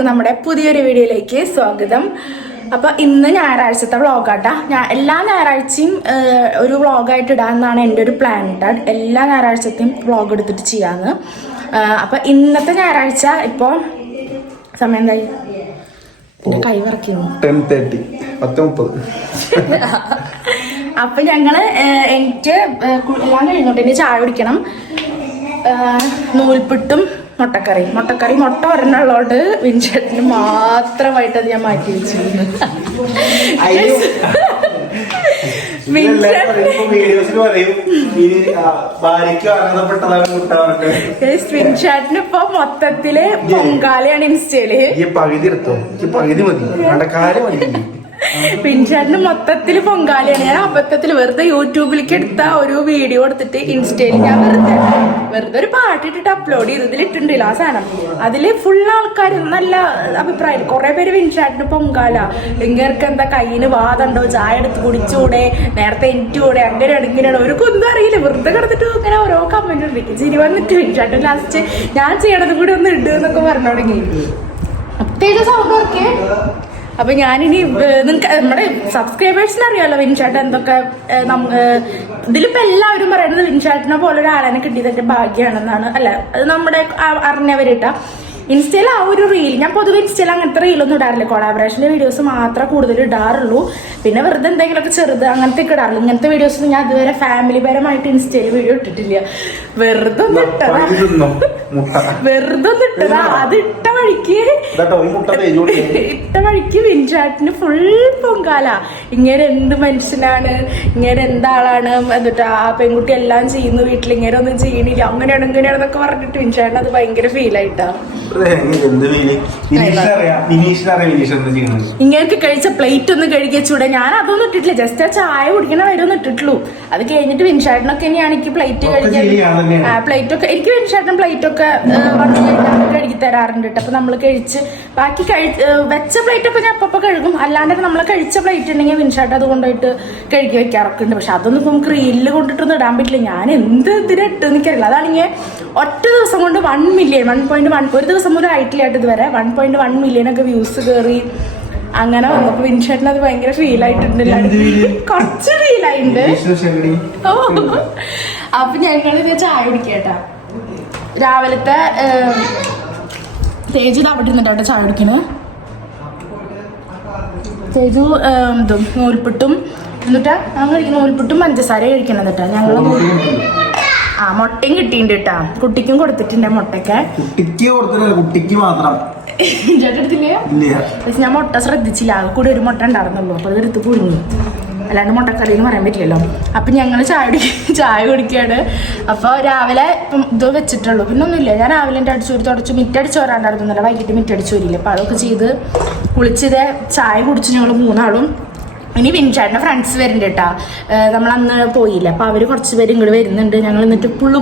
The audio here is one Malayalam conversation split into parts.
എല്ലാവർക്കും നമ്മുടെ പുതിയൊരു വീഡിയോയിലേക്ക് സ്വാഗതം. അപ്പോൾ ഇന്ന് ഞായറാഴ്ചത്തെ വ്ളോഗാട്ടാ. ഞാൻ എല്ലാ ഞായറാഴ്ചയും ഒരു വ്ളോഗായിട്ട് ഇടാമെന്നാണ് എൻ്റെ ഒരു പ്ലാൻ കേട്ടോ. എല്ലാ ഞായറാഴ്ചത്തെയും വ്ളോഗ് എടുത്തിട്ട് ചെയ്യാമെന്ന്. അപ്പോൾ ഇന്നത്തെ ഞായറാഴ്ച ഇപ്പോൾ സമയം എന്തായി? എൻ്റെ കൈ വറക്കുന്നു. 10:30 അപ്പം ഞങ്ങള് എനിക്ക് എല്ലാം കഴിഞ്ഞോട്ട് ഇനി ചായ കുടിക്കണം. നൂൽപുട്ടും മുട്ടക്കറി മുട്ട ഒരെണ്ണുള്ളോണ്ട് വിൻചേട്ടന് മാത്രമായിട്ട് അത് ഞാൻ മാറ്റി വെച്ചിരുന്നു. വിൻചേട്ടന് ഇപ്പൊ മൊത്തത്തില് പൊങ്കാലയാണ് ഇൻസ്റ്റയില്. പകുതി മതി. പിൻചാട്ടിന് മൊത്തത്തില് പൊങ്കാലയാണ്. ഞാൻ അബദ്ധത്തിൽ വെറുതെ യൂട്യൂബിലേക്ക് എടുത്ത ഒരു വീഡിയോ എടുത്തിട്ട് ഇൻസ്റ്റയിൽ ഞാൻ വെറുതെ ഒരു പാട്ടിട്ടിട്ട് അപ്ലോഡ് ചെയ്ത് ഇതിലിട്ടുണ്ടല്ലോ ആ സാധനം. അതില് ഫുൾ ആൾക്കാർ നല്ല അഭിപ്രായം. കുറെ പേര് പിൻചാട്ടിന് പൊങ്കാല, ഇങ്ങർക്ക് എന്താ കയ്യിന് വാദമുണ്ടോ, ചായ എടുത്ത് കുടിച്ചൂടെ, നേരത്തെ എനിക്കൂടെ, അങ്ങനെയാണ് ഇങ്ങനെയാണ്, ഒരു കുന്തും അറിയില്ല. വെറുതെ കിടന്നിട്ട് ഇങ്ങനെ ഓരോ കമന്റ് ഉണ്ടെങ്കിൽ ചിരി വന്നിട്ട് പിൻചാട്ടിന് ലാസ്റ്റ് ഞാൻ ചെയ്യണത് കൂടി ഒന്ന് ഇടുക എന്നൊക്കെ പറഞ്ഞു തുടങ്ങി. അത്യാവശ്യം സൗണ്ട് ഒക്കെ. അപ്പൊ ഞാനിനി നിങ്ങൾക്ക് നമ്മുടെ സബ്സ്ക്രൈബേഴ്സിന് അറിയാമല്ലോ വിൻചാട്ടൻ എന്തൊക്കെ ഇതിലിപ്പോ എല്ലാവരും പറയുന്നത് വിൻചാട്ടിനെ പോലെ ഒരാളെ കിട്ടിയതിന്റെ ഭാഗ്യമാണെന്നാണ്. അല്ല, അത് നമ്മുടെ അറിഞ്ഞവരിട്ടാ. ഇൻസ്റ്റയിൽ ആ ഒരു റീൽ, ഞാൻ പൊതുവെ ഇൻസ്റ്റയിൽ അങ്ങനത്തെ റീലൊന്നും ഇടാറില്ല. കൊളാബറേഷൻ്റെ വീഡിയോസ് മാത്രമേ കൂടുതൽ ഇടാറുള്ളൂ. പിന്നെ വെറുതെ എന്തെങ്കിലുമൊക്കെ ചെറുത് അങ്ങനത്തെ ഒക്കെ ഇടാറില്ല. ഇങ്ങനത്തെ വീഡിയോസ് ഞാൻ അതുവരെ ഫാമിലി പരമായിട്ട് ഇൻസ്റ്റയിൽ വീഡിയോ ഇട്ടിട്ടില്ല. വെറുതെ ഒന്ന് ഇട്ടതാ അത് ഇട്ട വഴിക്ക് വിൻചാട്ടിന് ഫുൾ പൊങ്കാല. ഇങ്ങനെ എന്ത് മനുഷ്യനാണ്, ഇങ്ങനെ എന്താളാണ്, എന്നിട്ട് ആ പെൺകുട്ടി എല്ലാം ചെയ്യുന്നു, വീട്ടിൽ ഇങ്ങനെ ഒന്നും ചെയ്യണില്ല, അങ്ങനെയാണ് ഇങ്ങനെയാണെന്നൊക്കെ പറഞ്ഞിട്ട് വിൻചാട്ടിന് അത് ഭയങ്കര ഫീൽ ആയിട്ടാ. ഇങ്ങനെ കഴിച്ച പ്ലേറ്റ് ഒന്ന് കഴുകിച്ചൂടെ. ഞാൻ അതൊന്നും ഇട്ടിട്ടില്ല, ജസ്റ്റ് ആ ചായ കുടിക്കണ വരെ ഒന്നും ഇട്ടിട്ടുള്ളൂ. അത് കഴിഞ്ഞിട്ട് വിൻചാട്ടിനൊക്കെ തന്നെയാണ് എനിക്ക് പ്ലേറ്റ് കഴുകിയ പ്ലേറ്റ് ഒക്കെ എനിക്ക് വിൻചാട്ടിനും പ്ലേറ്റ് ഒക്കെ കഴുകി തരാറുണ്ട്. അപ്പൊ നമ്മൾ കഴിച്ച് ബാക്കി വെച്ച പ്ലേറ്റ് ഒക്കെ ഞാൻ അപ്പൊ കഴുകും. അല്ലാണ്ട് നമ്മൾ കഴിച്ച പ്ലേറ്റ് ഉണ്ടെങ്കിൽ വിൻചാട്ട് അത് കൊണ്ടുപോയിട്ട് കഴുകി വെക്കാറൊക്കെ ഉണ്ട്. പക്ഷെ അതൊന്നും ഇപ്പം റീലിൽ കൊണ്ടിട്ടൊന്നും ഇടാൻ പറ്റില്ല. ഞാൻ എന്ത് ഇതിനിട്ട് എനിക്കറിയില്ല. അതാണെങ്കിൽ ഒറ്റ ദിവസം കൊണ്ട് 1 മില്യൺ 1.1 ഒരു ദിവസം പോലും ആയിട്ടില്ലായിട്ട് ഇതുവരെ 1.1 മില്യൺ ഒക്കെ വ്യൂസ് കയറി. അങ്ങനെ വന്നപ്പോ വിൻചാട്ടിന് അത് ഭയങ്കര ഫീൽ ആയിട്ടുണ്ട്, കുറച്ച് ഫീൽ ആയിട്ടുണ്ട്. അപ്പൊ ഞങ്ങൾ ചായ കുടിക്കട്ടാ. രാവിലത്തെ തേജു അവിടെ ഇരുന്നിട്ട് ചായ കുടിക്കണു. തേജു ഇതും നൂൽപുട്ടും എന്നിട്ടാ ഞങ്ങൾ കഴിക്കുന്ന നൂൽപുട്ടും പഞ്ചസാര കഴിക്കണം. എന്നിട്ടാ ഞങ്ങൾ മുട്ടയും കിട്ടിയിട്ടുണ്ട് കേട്ടാ. കുട്ടിക്കും കൊടുത്തിട്ടുണ്ട് മുട്ടയൊക്കെ. കുട്ടിക്ക് മാത്രം ചേട്ടെടുത്തില്ലേ? പക്ഷെ ഞാൻ മുട്ട ശ്രദ്ധിച്ചില്ല. ആകെ കൂടി ഒരു മുട്ട ഉണ്ടായിരുന്നുള്ളൂ. അപ്പൊ അത് എടുത്ത് പുഴുങ്ങി. അല്ലാണ്ട് മുട്ടക്കറി എന്ന് പറയാൻ പറ്റില്ലല്ലോ. അപ്പം ഞങ്ങൾ ചായ കുടിക്കുകയാണ്. അപ്പോൾ രാവിലെ ഇപ്പം ഇത് വെച്ചിട്ടുള്ളൂ, പിന്നെ ഒന്നുമില്ല. ഞാൻ രാവിലെ എൻ്റെ തുടച്ചു മിറ്റടിച്ച് വരാണ്ടായിരുന്നില്ല. വൈകിട്ട് മിറ്റടിച്ച് വരില്ല. അപ്പോൾ അതൊക്കെ ചെയ്ത് കുളിച്ചത് ചായ കുടിച്ച് ഞങ്ങൾ 3 ആളും. ഇനി വിൻചാട്ടിൻ്റെ ഫ്രണ്ട്സ് വരുന്നുണ്ട് കേട്ടാ. നമ്മൾ അന്ന് പോയില്ല, അപ്പോൾ അവർ കുറച്ച് പേര് ഇങ്ങോട്ട് വരുന്നുണ്ട്. ഞങ്ങൾ എന്നിട്ട് പുള്ളു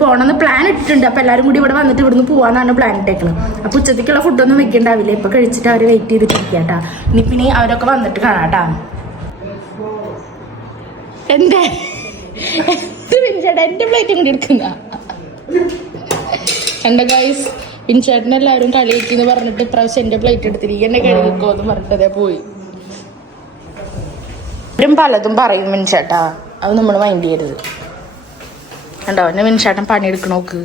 പോകണമെന്ന് പ്ലാൻ ഇട്ടിട്ടുണ്ട്. അപ്പോൾ എല്ലാവരും കൂടി ഇവിടെ വന്നിട്ട് ഇവിടുന്ന് പോകാന്നാണ് പ്ലാൻ ഇട്ടേക്കുന്നത്. അപ്പോൾ ഉച്ചത്തേക്കുള്ള ഫുഡൊന്നും വെക്കണ്ടാവില്ല. ഇപ്പോൾ കഴിച്ചിട്ട് അവർ വെയിറ്റ് ചെയ്തിട്ടിരിക്കാട്ടാ. ഇനി പിന്നെ അവരൊക്കെ വന്നിട്ട് കാണാട്ടാ. എൻ്റെ വിൻചാട്ട എൻ്റെ പ്ലേറ്റും കൂടി എടുക്കുന്ന എൻ്റെ ഗൈസ്. വിൻചാട്ടിന് എല്ലാവരും കളിയാക്കിന്ന് പറഞ്ഞിട്ട് ഇപ്രാവശ്യം എൻ്റെ പ്ലേറ്റ് എടുത്തിരിക്കും. എന്നെ കഴിക്കോ എന്ന് പറഞ്ഞിട്ടതേ പോയി. അവരും പലതും പറയും വിൻചാട്ടാ, അത് നമ്മൾ മൈൻഡ് ചെയ്യരുത്. കണ്ടോ എന്നെ വിൻചാട്ടൻ പണിയെടുക്കണ നോക്ക്.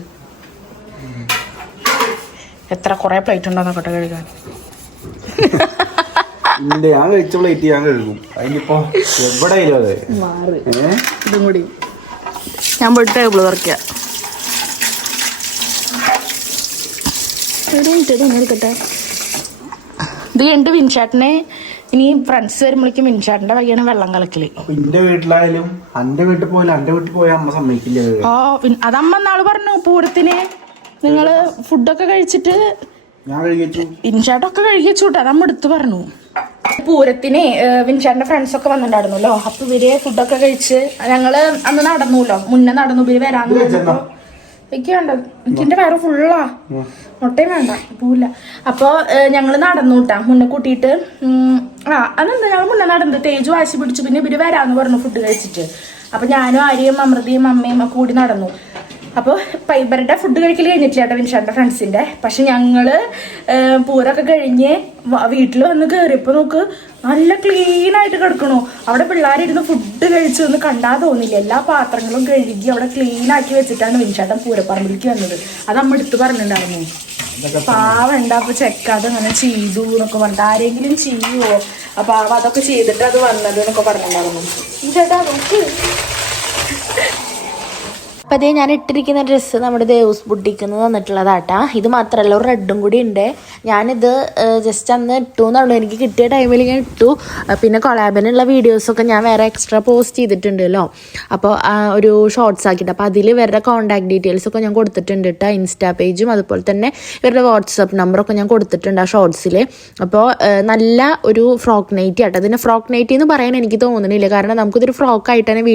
എത്ര കുറെ പ്ലേറ്റ് ഉണ്ടോ നോക്കട്ടെ കഴുകാൻ. ഞാൻ കഴിച്ച പ്ലേറ്റ് ഞാൻ കഴുകും. അതിനിപ്പോ എവിടെ മാറി ഇതും കൂടി ഞാൻ പോയിട്ട് ടേബിൾ തുറക്കുക. എടുക്കട്ടെ. ഇത് കഴിഞ്ഞിട്ട് വിൻചാട്ടിനെ ഇനി ഫ്രണ്ട്സ് വരുമ്പോഴേക്കും വിൻചാട്ടിന്റെ വഴിയാണ് വെള്ളം കളക്കല്. എന്റെ വീട്ടിലായാലും എന്റെ വീട്ടിൽ പോയാലും എന്റെ വീട്ടിൽ പോയാൽ അമ്മ സമ്മതിക്കില്ല. അതമ്മ നാള് പറഞ്ഞു പൂരത്തിന് നിങ്ങള് ഫുഡൊക്കെ കഴിച്ചിട്ട് വിൻചാട്ടൊക്കെ കഴുകി വെച്ചൂട്ടെ. അതമ്മ എടുത്ത് പറഞ്ഞു. പൂരത്തിന് വിൻചാട്ടിന്റെ ഫ്രണ്ട്സ് ഒക്കെ വന്നിട്ടുണ്ടായിരുന്നല്ലോ. അപ്പൊ ഇവര് ഫുഡൊക്കെ കഴിച്ച് ഞങ്ങള് അന്ന് നടന്നൂല്ലോ, മുന്നേ നടന്നു. ഇവര് വരാന്ന് പറഞ്ഞപ്പോ എനിക്ക് വേണ്ട, എനിക്കെന്റെ വയറ് ഫുള്ളാ, മുട്ടയും വേണ്ട, പോവില്ല. അപ്പോൾ ഞങ്ങൾ നടന്നു കൂട്ടാ മുന്നേ കൂട്ടിയിട്ട്. അതെന്താ ഞങ്ങൾ മുന്നേ നടന്നു. തേജു വാശി പിടിച്ചു. പിന്നെ ഇവര് വരാന്ന് പറഞ്ഞു ഫുഡ് കഴിച്ചിട്ട്. അപ്പൊ ഞാനും ആര്യയും അമൃതയും അമ്മയും ഒക്കെ കൂടി നടന്നു. അപ്പോൾ ഇവരുടെ ഫുഡ് കഴിക്കൽ കഴിഞ്ഞിട്ടില്ല കേട്ടോ വിൻഷാന്റെ ഫ്രണ്ട്സിന്റെ. പക്ഷെ ഞങ്ങള് പൂരൊക്കെ കഴിഞ്ഞ് വീട്ടിൽ വന്ന് കയറിയപ്പോൾ നോക്ക് നല്ല ക്ലീൻ ആയിട്ട് കിടക്കണു. അവിടെ പിള്ളേരിരുന്ന് ഫുഡ് കഴിച്ചു എന്ന് കണ്ടാൽ തോന്നില്ല. എല്ലാ പാത്രങ്ങളും കഴുകി അവിടെ ക്ലീൻ ആക്കി വെച്ചിട്ടാണ് വിൻഷാട്ടൻ പൂരപ്പറമ്പിലേക്ക് വന്നത്. അത് അമ്മ എടുത്ത് പറഞ്ഞിട്ടുണ്ടായിരുന്നു. പാവണ്ട അപ്പൊ ചെക്കാതെ അങ്ങനെ ചെയ്തു എന്നൊക്കെ പറഞ്ഞിട്ട് ആരെങ്കിലും ചെയ്യുവോ അപ്പൊ അതൊക്കെ ചെയ്തിട്ട് അത് വന്നത് എന്നൊക്കെ പറഞ്ഞിട്ടുണ്ടായിരുന്നു. ചേട്ടാ നോക്ക്. അപ്പം അതേ ഞാൻ ഇട്ടിരിക്കുന്ന ഡ്രസ്സ് നമ്മുടെ ദേവൂസ് ബുട്ടിക്കിന്ന് തന്നിട്ടുള്ളതാട്ടാ. ഇത് മാത്രമല്ല ഒരു റെഡും കൂടി ഉണ്ട്. ഞാനിത് ജസ്റ്റ് അന്ന് ഇട്ടു എന്നുള്ളൂ. എനിക്ക് കിട്ടിയ ടൈമിൽ ഞാൻ ഇട്ടു. പിന്നെ കൊളാബിനുള്ള വീഡിയോസൊക്കെ ഞാൻ വേറെ എക്സ്ട്രാ പോസ്റ്റ് ചെയ്തിട്ടുണ്ടല്ലോ. അപ്പോൾ ഒരു ഷോർട്സ് ആക്കിയിട്ട് അപ്പോൾ അതിൽ ഇവരുടെ കോൺടാക്ട് ഡീറ്റെയിൽസൊക്കെ ഞാൻ കൊടുത്തിട്ടുണ്ട് കേട്ടോ. ഇൻസ്റ്റാ പേജും അതുപോലെ തന്നെ ഇവരുടെ വാട്സപ്പ് നമ്പറൊക്കെ ഞാൻ കൊടുത്തിട്ടുണ്ട് ആ ഷോർട്സിൽ. അപ്പോൾ നല്ല ഒരു ഫ്രോക്ക് നൈറ്റി ആട്ടോ. അതിന് ഫ്രോക്ക് നൈറ്റി എന്ന് പറയാൻ എനിക്ക് തോന്നുന്നില്ല. കാരണം നമുക്കിതൊരു ഫ്രോക്കായിട്ട് തന്നെ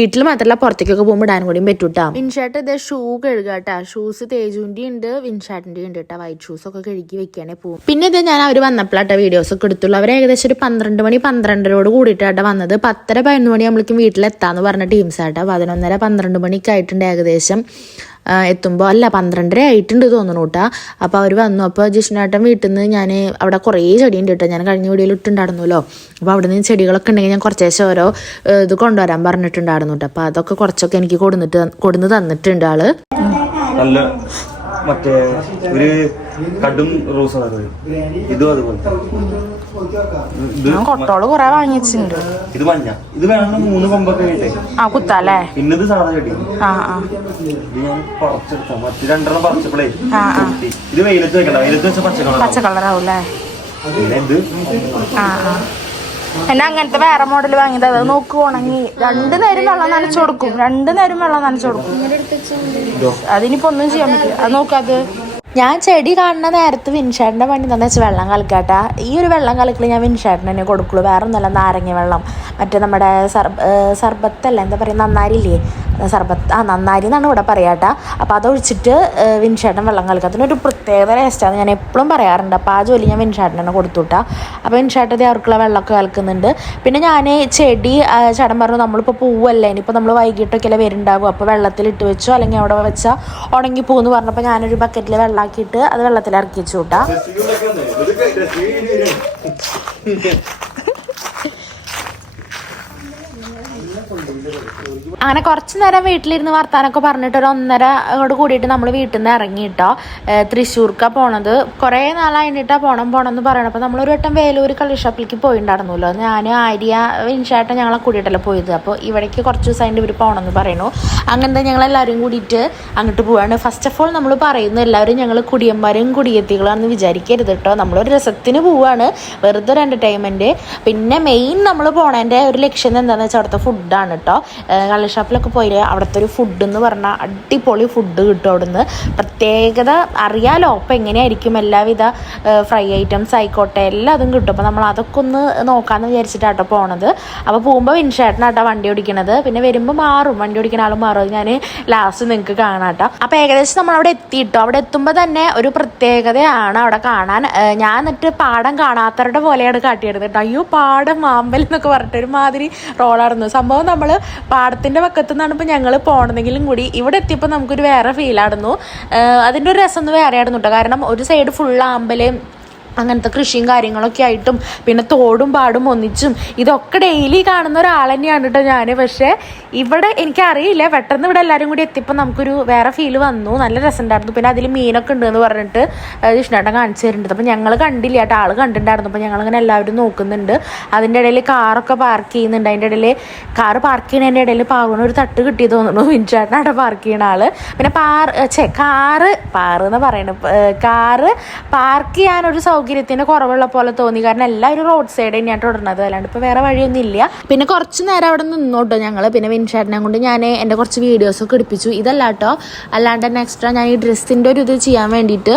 വീട്ടിൽ മാത്രമല്ല പുറത്തേക്കൊക്കെ പോകുമ്പോൾ ഇടാൻ കൂടിയും പറ്റൂട്ടാ. വിൻഷാട്ട് ഇതേ ഷൂ കഴുകാട്ടാ. ഷൂസ് തേജുവിൻ്റെ ഉണ്ട് വിൻഷാട്ടിൻ്റെ ഉണ്ട് കേട്ടോ. വൈറ്റ് ഷൂസ് ഒക്കെ കഴുകി വെക്കാനേ പോകും. പിന്നെ ഇത് ഞാൻ അവർ വന്നപ്പോഴാട്ടോ വീഡിയോസ് ഒക്കെ എടുത്തുള്ളൂ. അവർ ഏകദേശം ഒരു 12 മണി 12:30 കൂടിയിട്ടാട്ടോ വന്നത്. 10:30 11 മണി നമ്മൾക്ക് വീട്ടിലെത്താന്ന് പറഞ്ഞ ടീംസാട്ടോ. 11:30 12 മണിക്ക് ആയിട്ടുണ്ട് ഏകദേശം എത്തുമ്പോൾ. അല്ല 12:30 ആയിട്ടുണ്ട് തോന്നുന്നു കേട്ടോ. അപ്പോൾ അവർ വന്നു. അപ്പോൾ ജിഷ്ണാട്ടൻ വീട്ടിൽ നിന്ന് ഞാൻ അവിടെ കുറേ ചെടിയുണ്ട് കേട്ടോ. ഞാൻ കഴിഞ്ഞ വീഡിയോയിൽ ഇട്ടുണ്ടായിരുന്നല്ലോ. അപ്പോൾ അവിടെ നിന്ന് ചെടികളൊക്കെ ഉണ്ടെങ്കിൽ ഞാൻ കുറച്ചേശ്ശെ ഓരോ ഇത് കൊണ്ടുവരാൻ പറഞ്ഞിട്ടുണ്ടായിരുന്നു കേട്ടോ. അപ്പോൾ അതൊക്കെ കുറച്ചൊക്കെ എനിക്ക് കൊടുന്ന് തന്നിട്ടുണ്ട് ആള്. നല്ല മറ്റേ ഒരു കടും റോസ് ഇതും അതുപോലെ കൊട്ടോള് കൊറേ വാങ്ങിച്ചിട്ടുണ്ട്. ഇത് മഞ്ഞ. ഇത് വേണം 3 കൊമ്പൊക്കെ കുത്താല്ലേ. പിന്നെ ഇത് സാധാ ചെടി. ഇത് ഞാൻ പറിച്ചെടുത്ത മറ്റു 2 പറിച്ചപ്പോഴേ ഇത് വെയിലത്ത് വെക്കണ്ട. വെയിലത്ത് വെച്ച പച്ച കളറാവൂല്ലേ. പിന്നെ ഇത് എന്നെ അങ്ങനത്തെ വേറെ മോഡൽ വാങ്ങിയത്. അത് നോക്ക് ഉണങ്ങി 2 നേരം വെള്ളം നനച്ചു കൊടുക്കും. 2 നേരം വെള്ളം നനച്ചു കൊടുക്കും. അതിനിപ്പോ ഒന്നും ചെയ്യാൻ പറ്റില്ല. അത് നോക്കാത്. ഞാൻ ചെടി കാണുന്ന നേരത്ത് വിൻഷാട്ടിൻ്റെ പണി എന്താണെന്ന് വെച്ചാൽ വെള്ളം കളിക്കാട്ടാ. ഈ ഒരു വെള്ളം കളിക്കൽ ഞാൻ വിൻഷാട്ടിന് തന്നെ കൊടുക്കുള്ളൂ. വേറെ ഒന്നല്ല, നാരങ്ങ വെള്ളം. മറ്റേ നമ്മുടെ സർബത്തല്ല, എന്താ പറയുക, നന്നാരില്ലേ, നന്നാരി എന്നാണ് ഇവിടെ പറയാട്ടാ. അപ്പോൾ അതൊഴിച്ചിട്ട് വിൻഷാട്ടൻ വെള്ളം കളിക്കുക. അതിനൊരു പ്രത്യേക ടേസ്റ്റാണ്. ഞാൻ എപ്പോഴും പറയാറുണ്ട്. അപ്പോൾ ആ ജോലി ഞാൻ വിൻഷാട്ടിന് തന്നെ കൊടുത്തുട്ടാ. അപ്പോൾ വിൻഷാട്ടത് അവർക്കുള്ള വെള്ളമൊക്കെ കളിക്കുന്നുണ്ട്. പിന്നെ ഞാൻ ചെടി ചേട്ടൻ പറഞ്ഞു നമ്മളിപ്പോൾ പൂവല്ലേ, ഇനിയിപ്പോൾ നമ്മൾ വൈകിട്ടൊക്കെ വരുന്നുണ്ടാകും. അപ്പോൾ വെള്ളത്തിലിട്ട് വെച്ചോ അല്ലെങ്കിൽ അവിടെ വെച്ചാൽ ഉണങ്ങി പോകുമെന്ന് പറഞ്ഞപ്പോൾ ഞാനൊരു ബക്കറ്റിൽ വെള്ളമാക്കിയിട്ട് അത് വെള്ളത്തിൽ ഇറക്കി വെച്ചു കൂട്ടാ. അങ്ങനെ കുറച്ച് നേരം വീട്ടിലിരുന്ന് വർത്താനൊക്കെ പറഞ്ഞിട്ട് ഒരു 1:30 കൂടിയിട്ട് നമ്മൾ വീട്ടിൽ നിന്ന് ഇറങ്ങിയിട്ടോ. തൃശ്ശൂർക്കാണ് പോണത്. കുറേ നാളായിട്ടാ പോണം എന്ന് പറയണം. അപ്പോൾ നമ്മളൊരു വട്ടം വേലൂർ കളി ഷോപ്പിലേക്ക് പോയിട്ടുണ്ടായിരുന്നല്ലോ. ഞാൻ ആര്യ വിൻഷാട്ടൻ ഞങ്ങളെ കൂടിയിട്ടല്ലോ പോയത്. അപ്പോൾ ഇവിടേക്ക് കുറച്ച് ദിവസമായിട്ട് ഇവർ പോകണമെന്ന് പറയുന്നു. അങ്ങനത്തെ ഞങ്ങളെല്ലാവരും കൂടിയിട്ട് അങ്ങോട്ട് പോവാണ്. ഫസ്റ്റ് ഓഫ് ഓൾ നമ്മൾ പറയുന്നു എല്ലാവരും ഞങ്ങൾ കുടിയന്മാരും കുടിയെത്തികളാണെന്ന് വിചാരിക്കരുത് കേട്ടോ. നമ്മളൊരു രസത്തിന് പോവാണ്, വെറുതെ ഒരു എൻ്റർടൈൻമെൻറ്റ്. പിന്നെ മെയിൻ നമ്മൾ പോണതിൻ്റെ ഒരു ലക്ഷ്യം എന്താണെന്ന് വെച്ചാൽ അവിടുത്തെ ഫുഡാണ് കേട്ടോ. കള്ളി ഷോപ്പിലൊക്കെ പോയില്ലേ, അവിടുത്തെ ഒരു ഫുഡ് എന്ന് പറഞ്ഞാൽ അടിപൊളി ഫുഡ് കിട്ടും അവിടുന്ന്. പ്രത്യേകത അറിയാലോ അപ്പം എങ്ങനെയായിരിക്കും. എല്ലാവിധ ഫ്രൈ ഐറ്റംസ് ആയിക്കോട്ടെ എല്ലാം അതും കിട്ടും. അപ്പോൾ നമ്മൾ അതൊക്കെ ഒന്ന് നോക്കാമെന്ന് വിചാരിച്ചിട്ടാട്ടോ പോണത്. അപ്പോൾ പോകുമ്പോൾ വിൻഷാട്ടനാട്ടോ വണ്ടി ഓടിക്കണത്. പിന്നെ വരുമ്പോൾ വണ്ടി ഓടിക്കുന്ന ആൾ മാറും. ഞാൻ ലാസ്റ്റ് നിങ്ങൾക്ക് കാണാട്ടോ. അപ്പോൾ ഏകദേശം നമ്മളവിടെ എത്തിയിട്ടോ. അവിടെ എത്തുമ്പോൾ തന്നെ ഒരു പ്രത്യേകതയാണ് അവിടെ കാണാൻ. ഞാൻ എന്നിട്ട് പാടം കാണാത്തവരുടെ പോലെയാണ് കാട്ടിയെടുത്തത് കേട്ടോ. അയ്യോ പാടം മാമ്പൽ എന്നൊക്കെ പറഞ്ഞിട്ട് ഒരുമാതിരി റോളായിരുന്നു സംഭവം. നമ്മൾ പാടത്തിൻ്റെ പക്കത്തു നിന്നാണ് ഇപ്പോൾ ഞങ്ങൾ പോകണമെങ്കിലും കൂടി ഇവിടെ എത്തിയപ്പോൾ നമുക്കൊരു വേറെ ഫീലായിരുന്നു. അതിൻ്റെ ഒരു രസം ഒന്ന് വേറെ ആയിരുന്നു കേട്ടോ. കാരണം ഒരു സൈഡ് ഫുൾ ആമ്പല് അങ്ങനത്തെ കൃഷിയും കാര്യങ്ങളൊക്കെ ആയിട്ടും പിന്നെ തോടും പാടും ഒന്നിച്ചും ഇതൊക്കെ ഡെയിലി കാണുന്ന ഒരാൾ തന്നെയാണ് കേട്ടോ ഞാൻ. പക്ഷേ ഇവിടെ എനിക്കറിയില്ല, പെട്ടെന്ന് ഇവിടെ എല്ലാവരും കൂടി എത്തിയപ്പോൾ നമുക്കൊരു വേറെ ഫീൽ വന്നു. നല്ല രസമുണ്ടായിരുന്നു. പിന്നെ അതിൽ മീനൊക്കെ ഉണ്ടെന്ന് പറഞ്ഞിട്ട് കൃഷ്ണേട്ടൻ കാണിച്ചു തരുന്നുണ്ട്. അപ്പോൾ ഞങ്ങൾ കണ്ടില്ല കേട്ടോ, ആൾ കണ്ടിട്ടുണ്ടായിരുന്നു. അപ്പോൾ ഞങ്ങളിങ്ങനെ എല്ലാവരും നോക്കുന്നുണ്ട്. അതിൻ്റെ ഇടയിൽ കാറൊക്കെ പാർക്ക് ചെയ്യുന്നുണ്ട്. അതിൻ്റെ ഇടയിൽ കാറ് പാർക്ക് ചെയ്യുന്നതിൻ്റെ ഇടയിൽ പാറുന്ന ഒരു തട്ട് കിട്ടി തോന്നുന്നു. വിൻചേട്ടൻ അവിടെ പാർക്ക് ചെയ്യുന്ന ആൾ. പിന്നെ കാറ് പാർക്ക് ചെയ്യാനൊരു സൗകര്യത്തിന് കുറവുള്ള പോലെ തോന്നി. കാരണം എല്ലാവരും റോഡ് സൈഡ് തന്നെയാണ് ഇടുന്നത്, അല്ലാണ്ട് ഇപ്പോൾ വേറെ വഴിയൊന്നും ഇല്ല. പിന്നെ കുറച്ച് നേരം അവിടെ നിന്നോട്ടോ ഞങ്ങൾ. പിന്നെ വിൻഷാട്ടിനെ കൊണ്ട് ഞാൻ എൻ്റെ കുറച്ച് വീഡിയോസൊക്കെ എടുപ്പിച്ചു. ഇതല്ല കേട്ടോ, അല്ലാണ്ട് തന്നെ എക്സ്ട്രാ ഞാൻ ഈ ഡ്രസ്സിൻ്റെ ഒരു ഇത് ചെയ്യാൻ വേണ്ടിയിട്ട്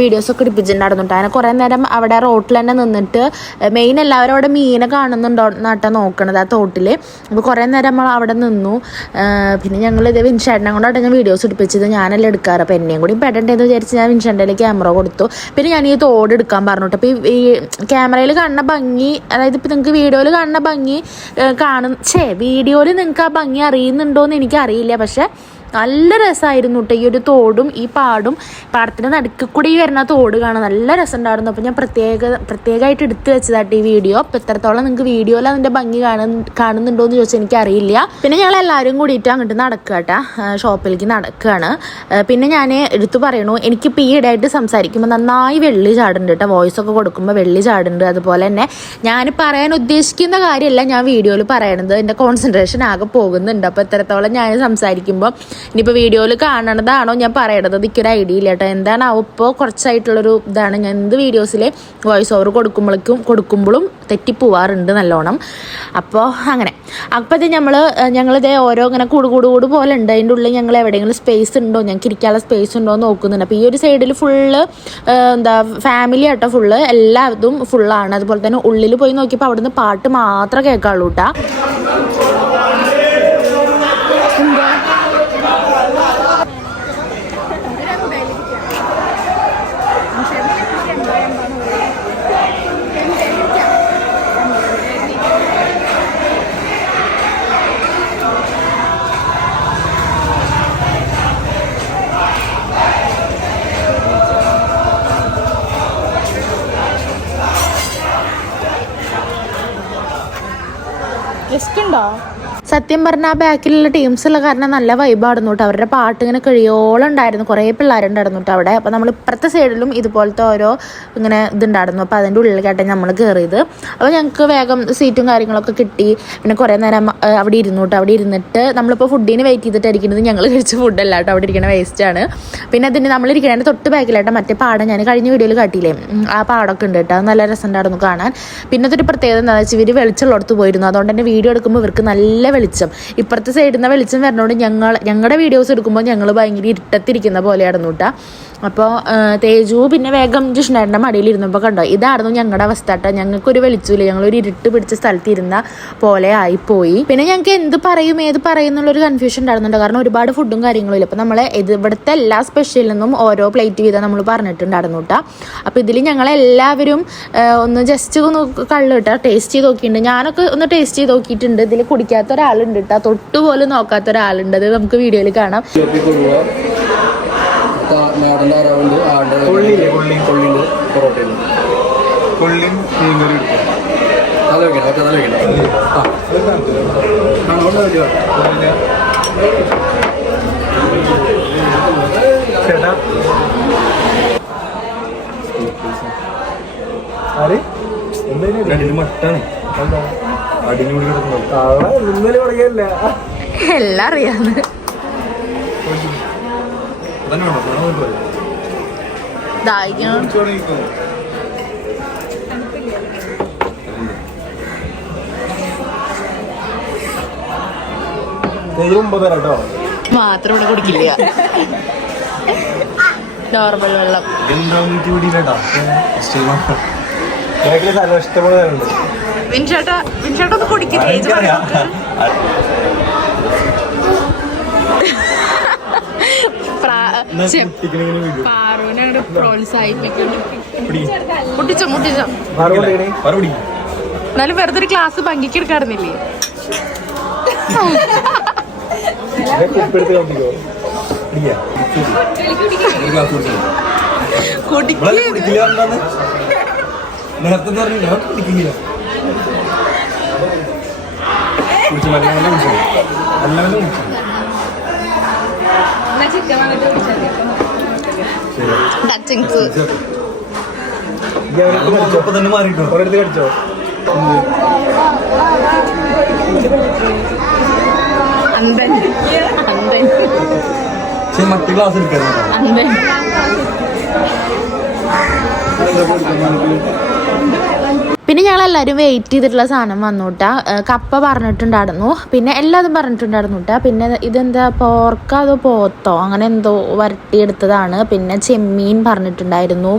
വീഡിയോസൊക്കെ എടുപ്പിച്ചിട്ടുണ്ടായിരുന്നു കേട്ടോ. അങ്ങനെ കുറേ നേരം അവിടെ റോട്ടിൽ തന്നെ നിന്നിട്ട് മെയിൻ എല്ലാവരും അവിടെ മീനെ കാണുന്നുണ്ടോ എന്നാട്ടോ നോക്കണത് ആ തോട്ടിൽ. അപ്പോൾ കുറേ നേരം നമ്മൾ അവിടെ നിന്നു. പിന്നെ ഞങ്ങൾ ഇത് വിൻഷാട്ടിനെ കൊണ്ടാട്ടോ ഞാൻ വീഡിയോസ് എടുപ്പിച്ചത്. ഞാനല്ല എടുക്കാറ്. അപ്പോൾ എന്നെയും കൂടി പെടേണ്ടതെന്ന് വിചാരിച്ച് ഞാൻ വിൻഷാട്ടിൻ്റെ ക്യാമറ കൊടുത്തു. പിന്നെ ഞാൻ ഈ തോട് എടുക്കാൻ പറഞ്ഞു കേട്ടോ. അപ്പോൾ ഈ ക്യാമറയിൽ കാണുന്ന ഭംഗി, അതായത് ഇപ്പോൾ നിങ്ങൾക്ക് വീഡിയോയിൽ കാണുന്ന ഭംഗി വീഡിയോയിൽ നിങ്ങൾക്ക് ആ ഭംഗി അറിയുന്നുണ്ടോ എന്ന് എനിക്കറിയില്ല. പക്ഷേ നല്ല രസമായിരുന്നു കേട്ടോ. ഈ ഒരു തോടും ഈ പാടത്തിൻ്റെ നടുക്ക് കൂടി ഈ വരുന്ന തോട് കാണാൻ നല്ല രസമുണ്ടായിരുന്നു. അപ്പോൾ ഞാൻ പ്രത്യേകമായിട്ട് എടുത്തു വെച്ചതായിട്ട് ഈ വീഡിയോ. അപ്പോൾ എത്രത്തോളം നിങ്ങൾക്ക് വീഡിയോയിൽ അതിൻ്റെ ഭംഗി കാണുന്നുണ്ടോ എന്ന് ചോദിച്ചാൽ എനിക്കറിയില്ല. പിന്നെ ഞങ്ങൾ എല്ലാവരും കൂടിയിട്ട് അങ്ങോട്ട് നടക്കുക കേട്ടോ, ഷോപ്പിലേക്ക് നടക്കുകയാണ്. പിന്നെ ഞാൻ എടുത്തു പറയണു, എനിക്കിപ്പോൾ ഈ ഇടയായിട്ട് സംസാരിക്കുമ്പോൾ നന്നായി വെള്ളി ചാടുന്നുണ്ട് കേട്ടോ. വോയിസ് ഒക്കെ കൊടുക്കുമ്പോൾ വെള്ളി ചാടുന്നുണ്ട്. അതുപോലെ തന്നെ ഞാൻ പറയാൻ ഉദ്ദേശിക്കുന്ന കാര്യമല്ല ഞാൻ വീഡിയോയിൽ പറയണത്, എൻ്റെ കോൺസെൻട്രേഷൻ ആകെ പോകുന്നുണ്ട്. അപ്പോൾ എത്രത്തോളം ഞാൻ സംസാരിക്കുമ്പോൾ ഇനിയിപ്പോൾ വീഡിയോയിൽ കാണണതാണോ ഞാൻ പറയണത് എനിക്കൊരു ഐഡിയ ഇല്ല കേട്ടോ. എന്താണാവും ഇപ്പോൾ കുറച്ചായിട്ടുള്ളൊരു ഇതാണ്. ഞാൻ എന്ത് വീഡിയോസിൽ വോയിസ് ഓവർ കൊടുക്കുമ്പോഴും തെറ്റിപ്പോവാറുണ്ട് നല്ലോണം. അപ്പോൾ അങ്ങനെ അപ്പോൾ ഇത് ഞങ്ങളിതേ ഓരോ ഇങ്ങനെ കൂടു പോലെ ഉണ്ട്. അതിൻ്റെ ഉള്ളിൽ ഞങ്ങൾ എവിടെയെങ്കിലും സ്പേസ് ഉണ്ടോ, ഞങ്ങൾക്ക് ഇരിക്കാനുള്ള സ്പേസ് ഉണ്ടോ എന്ന് നോക്കുന്നുണ്ട്. അപ്പോൾ ഈ ഒരു സൈഡിൽ ഫുള്ള് ഫാമിലി ആട്ടോ, ഫുള്ള് എല്ലാതും ഫുള്ളാണ്. അതുപോലെ തന്നെ ഉള്ളിൽ പോയി നോക്കിയപ്പോൾ അവിടുന്ന് പാട്ട് മാത്രമേ കേൾക്കാറുള്ളൂ കേട്ടോ. സത്യം പറഞ്ഞാൽ ആ ബാക്കിലുള്ള ടീംസുള്ള കാരണം നല്ല വൈബായിരുന്നു കേട്ടോ. അവരുടെ പാട്ട് ഇങ്ങനെ കഴിയോളം ഉണ്ടായിരുന്നു. കുറേ പിള്ളേരുണ്ടായിരുന്നു കേട്ടോ അവിടെ. അപ്പോൾ നമ്മൾ ഇപ്പുറത്തെ സൈഡിലും ഇതുപോലത്തെ ഓരോ ഇങ്ങനെ ഇതുണ്ടായിരുന്നു. അപ്പോൾ അതിൻ്റെ ഉള്ളിലേക്കാട്ടെ നമ്മൾ കയറിയത്. അപ്പോൾ ഞങ്ങൾക്ക് വേഗം സീറ്റും കാര്യങ്ങളൊക്കെ കിട്ടി. പിന്നെ കുറേ നേരം അവിടെ ഇരുന്നു കേട്ടോ. അവിടെ ഇരുന്നിട്ട് നമ്മളിപ്പോൾ ഫുഡിന് വെയിറ്റ് ചെയ്തിട്ടായിരിക്കുന്നത്. ഞങ്ങൾ കഴിച്ച ഫുഡല്ല കേട്ടോ, അവിടെ ഇരിക്കുന്ന വേസ്റ്റാണ്. പിന്നെ അതിന് നമ്മളിരിക്കണതിൻ്റെ തൊട്ട് ബാക്കിലായിട്ട് മറ്റേ പാടം ഞാൻ കഴിഞ്ഞ വീഡിയോയിൽ കാട്ടിയില്ലേ, ആ പാടമൊക്കെ ഉണ്ട് കേട്ടോ. അത് നല്ല രസമുണ്ടായിരുന്നു കാണാൻ. പിന്നെ അതൊരു പ്രത്യേകത എന്താണെന്ന് വെച്ചാൽ ഇവർ വെളിച്ചമുള്ളിടത്ത് പോയിരുന്നു. അതുകൊണ്ട് തന്നെ വീഡിയോ എടുക്കുമ്പോൾ ഇവർക്ക് നല്ല വെളിച്ചം, ഇപ്പുറത്തെ സൈഡിൽ നിന്ന് വെളിച്ചം വരുന്നതുകൊണ്ട് ഞങ്ങളുടെ വീഡിയോസ് എടുക്കുമ്പോൾ ഞങ്ങൾ ഭയങ്കര ഇരുട്ടത്തിരിക്കുന്ന പോലെയായിരുന്നു കേട്ടോ. അപ്പോൾ തേജു പിന്നെ വേഗം ജിഷ്ണേട്ടൻ്റെ മടിയിലിരുന്നപ്പോൾ കണ്ടോ, ഇതായിരുന്നു ഞങ്ങളുടെ അവസ്ഥ കേട്ടോ. ഞങ്ങൾക്കൊരു വെളിച്ചമില്ല, ഞങ്ങളൊരു ഇരുട്ട് പിടിച്ച സ്ഥലത്ത് ഇരുന്ന പോലെ ആയിപ്പോയി. പിന്നെ ഞങ്ങൾക്ക് എന്ത് പറയും ഏത് പറയും എന്നുള്ളൊരു കൺഫ്യൂഷൻ ഉണ്ടായിരുന്നുണ്ട്. കാരണം ഒരുപാട് ഫുഡും കാര്യങ്ങളും ഇല്ല. അപ്പോൾ നമ്മളെ ഇവിടുത്തെ എല്ലാ സ്പെഷ്യലിൽ നിന്നും ഓരോ പ്ലേറ്റ് വീതം നമ്മൾ പറഞ്ഞിട്ടുണ്ടായിരുന്നു കേട്ടോ. അപ്പോൾ ഇതിൽ ഞങ്ങളെല്ലാവരും ഒന്ന് ജസ്റ്റ് ഒന്ന് കള്ള് കേട്ടോ ടേസ്റ്റ് ചെയ്ത് നോക്കിയിട്ടുണ്ട്. ഞാനൊക്കെ ഒന്ന് ടേസ്റ്റ് ചെയ്ത് നോക്കിയിട്ടുണ്ട്. ഇതിൽ കുടിക്കാത്ത ഒരാളുണ്ട് കേട്ടോ, തൊട്ടുപോലും നോക്കാത്ത ഒരാളുണ്ട്. അത് നമുക്ക് വീഡിയോയിൽ കാണാം. നാടൻ താറാവുണ്ട്, ആട് കൊള്ളിണ്ട്, പൊറോട്ടയുണ്ട്, കൊള്ളിയും മീൻകറി അത് വെക്കണം. ഒറ്റ നല്ല വെക്കണം. ചേട്ടാ മട്ടാണ് അടിഞ്ഞൂടി കിടക്കുന്നു. ഇന്നലെ തുടങ്ങിയല്ല എല്ലാം അറിയാന്ന്. മാത്രം ഇവിടെ കുടിക്കില്ല, നോർമൽ വെള്ളം. ഇഷ്ടംപോലെ വിൻചേട്ടാ ഒന്ന് കുടിക്കില്ല. പാറുവിനെ പ്രോത്സാഹിപ്പിക്കുന്നു. മുട്ടിച്ചോ എന്നാലും വെറുതെ ഒരു ക്ലാസ് ഭംഗിക്ക് എടുക്കാറുന്നില്ലേ? തന്നെ മാറിട്ടോ ഒരിടത്ത് കടിച്ചോ? മറ്റു ക്ലാസ് എടുക്കാറുണ്ട്. പിന്നെ ഞങ്ങളെല്ലാവരും വെയിറ്റ് ചെയ്തിട്ടുള്ള സാധനം വന്നു കേട്ടാ. കപ്പ പറഞ്ഞിട്ടുണ്ടായിരുന്നു, പിന്നെ എല്ലാതും പറഞ്ഞിട്ടുണ്ടായിരുന്നു കേട്ടാ. പിന്നെ ഇതെന്താ പോർക്കോ അതോ പോത്തോ അങ്ങനെ എന്തോ വരട്ടിയെടുത്തതാണ്. പിന്നെ ചെമ്മീൻ പറഞ്ഞിട്ടുണ്ടായിരുന്നു.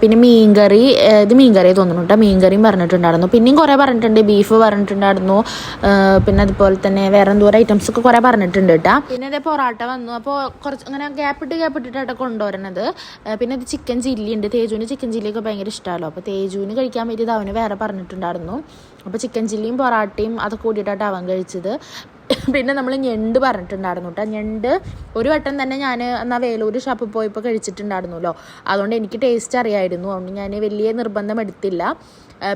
പിന്നെ മീൻകറി, ഇത് മീൻകറി തോന്നുന്നു കേട്ടോ. മീൻകറിയും പറഞ്ഞിട്ടുണ്ടായിരുന്നു. പിന്നെയും കുറേ പറഞ്ഞിട്ടുണ്ട്. ബീഫ് പറഞ്ഞിട്ടുണ്ടായിരുന്നു. പിന്നെ അതുപോലെ തന്നെ വേറെ എന്തോരം ഐറ്റംസ് ഒക്കെ കുറേ പറഞ്ഞിട്ടുണ്ട് കേട്ടോ. പിന്നെ അതേ പൊറാട്ട വന്നു. അപ്പോൾ കുറച്ച് അങ്ങനെ ഗ്യാപ്പിട്ടിട്ടാണ് കൊണ്ടുവരുന്നത്. പിന്നെ ഇത് ചിക്കൻ ചില്ലി ഉണ്ട്. തേജുവിന് ചിക്കൻ ചില്ലിയൊക്കെ ഭയങ്കര ഇഷ്ടമല്ലോ. അപ്പോൾ തേജുവിന് കഴിക്കാൻ പറ്റിയത് അവന് വേറെ പറഞ്ഞിട്ടുണ്ടായിരുന്നു. അപ്പോൾ ചിക്കൻ ചില്ലിയും പൊറാട്ടയും അതൊക്കെ കൂടിയിട്ടാണ് അവൻ കഴിച്ചത്. പിന്നെ നമ്മൾ ഞണ്ട് പറഞ്ഞിട്ടുണ്ടായിരുന്നു കേട്ടോ. ഞണ്ട് ഒരു വട്ടം തന്നെ ഞാൻ എന്നാൽ വേലൂർ ഷോപ്പിൽ പോയപ്പോൾ കഴിച്ചിട്ടുണ്ടായിരുന്നല്ലോ. അതുകൊണ്ട് എനിക്ക് ടേസ്റ്റ് അറിയായിരുന്നു. അതുകൊണ്ട് ഞാൻ വലിയ നിർബന്ധം എടുത്തില്ല.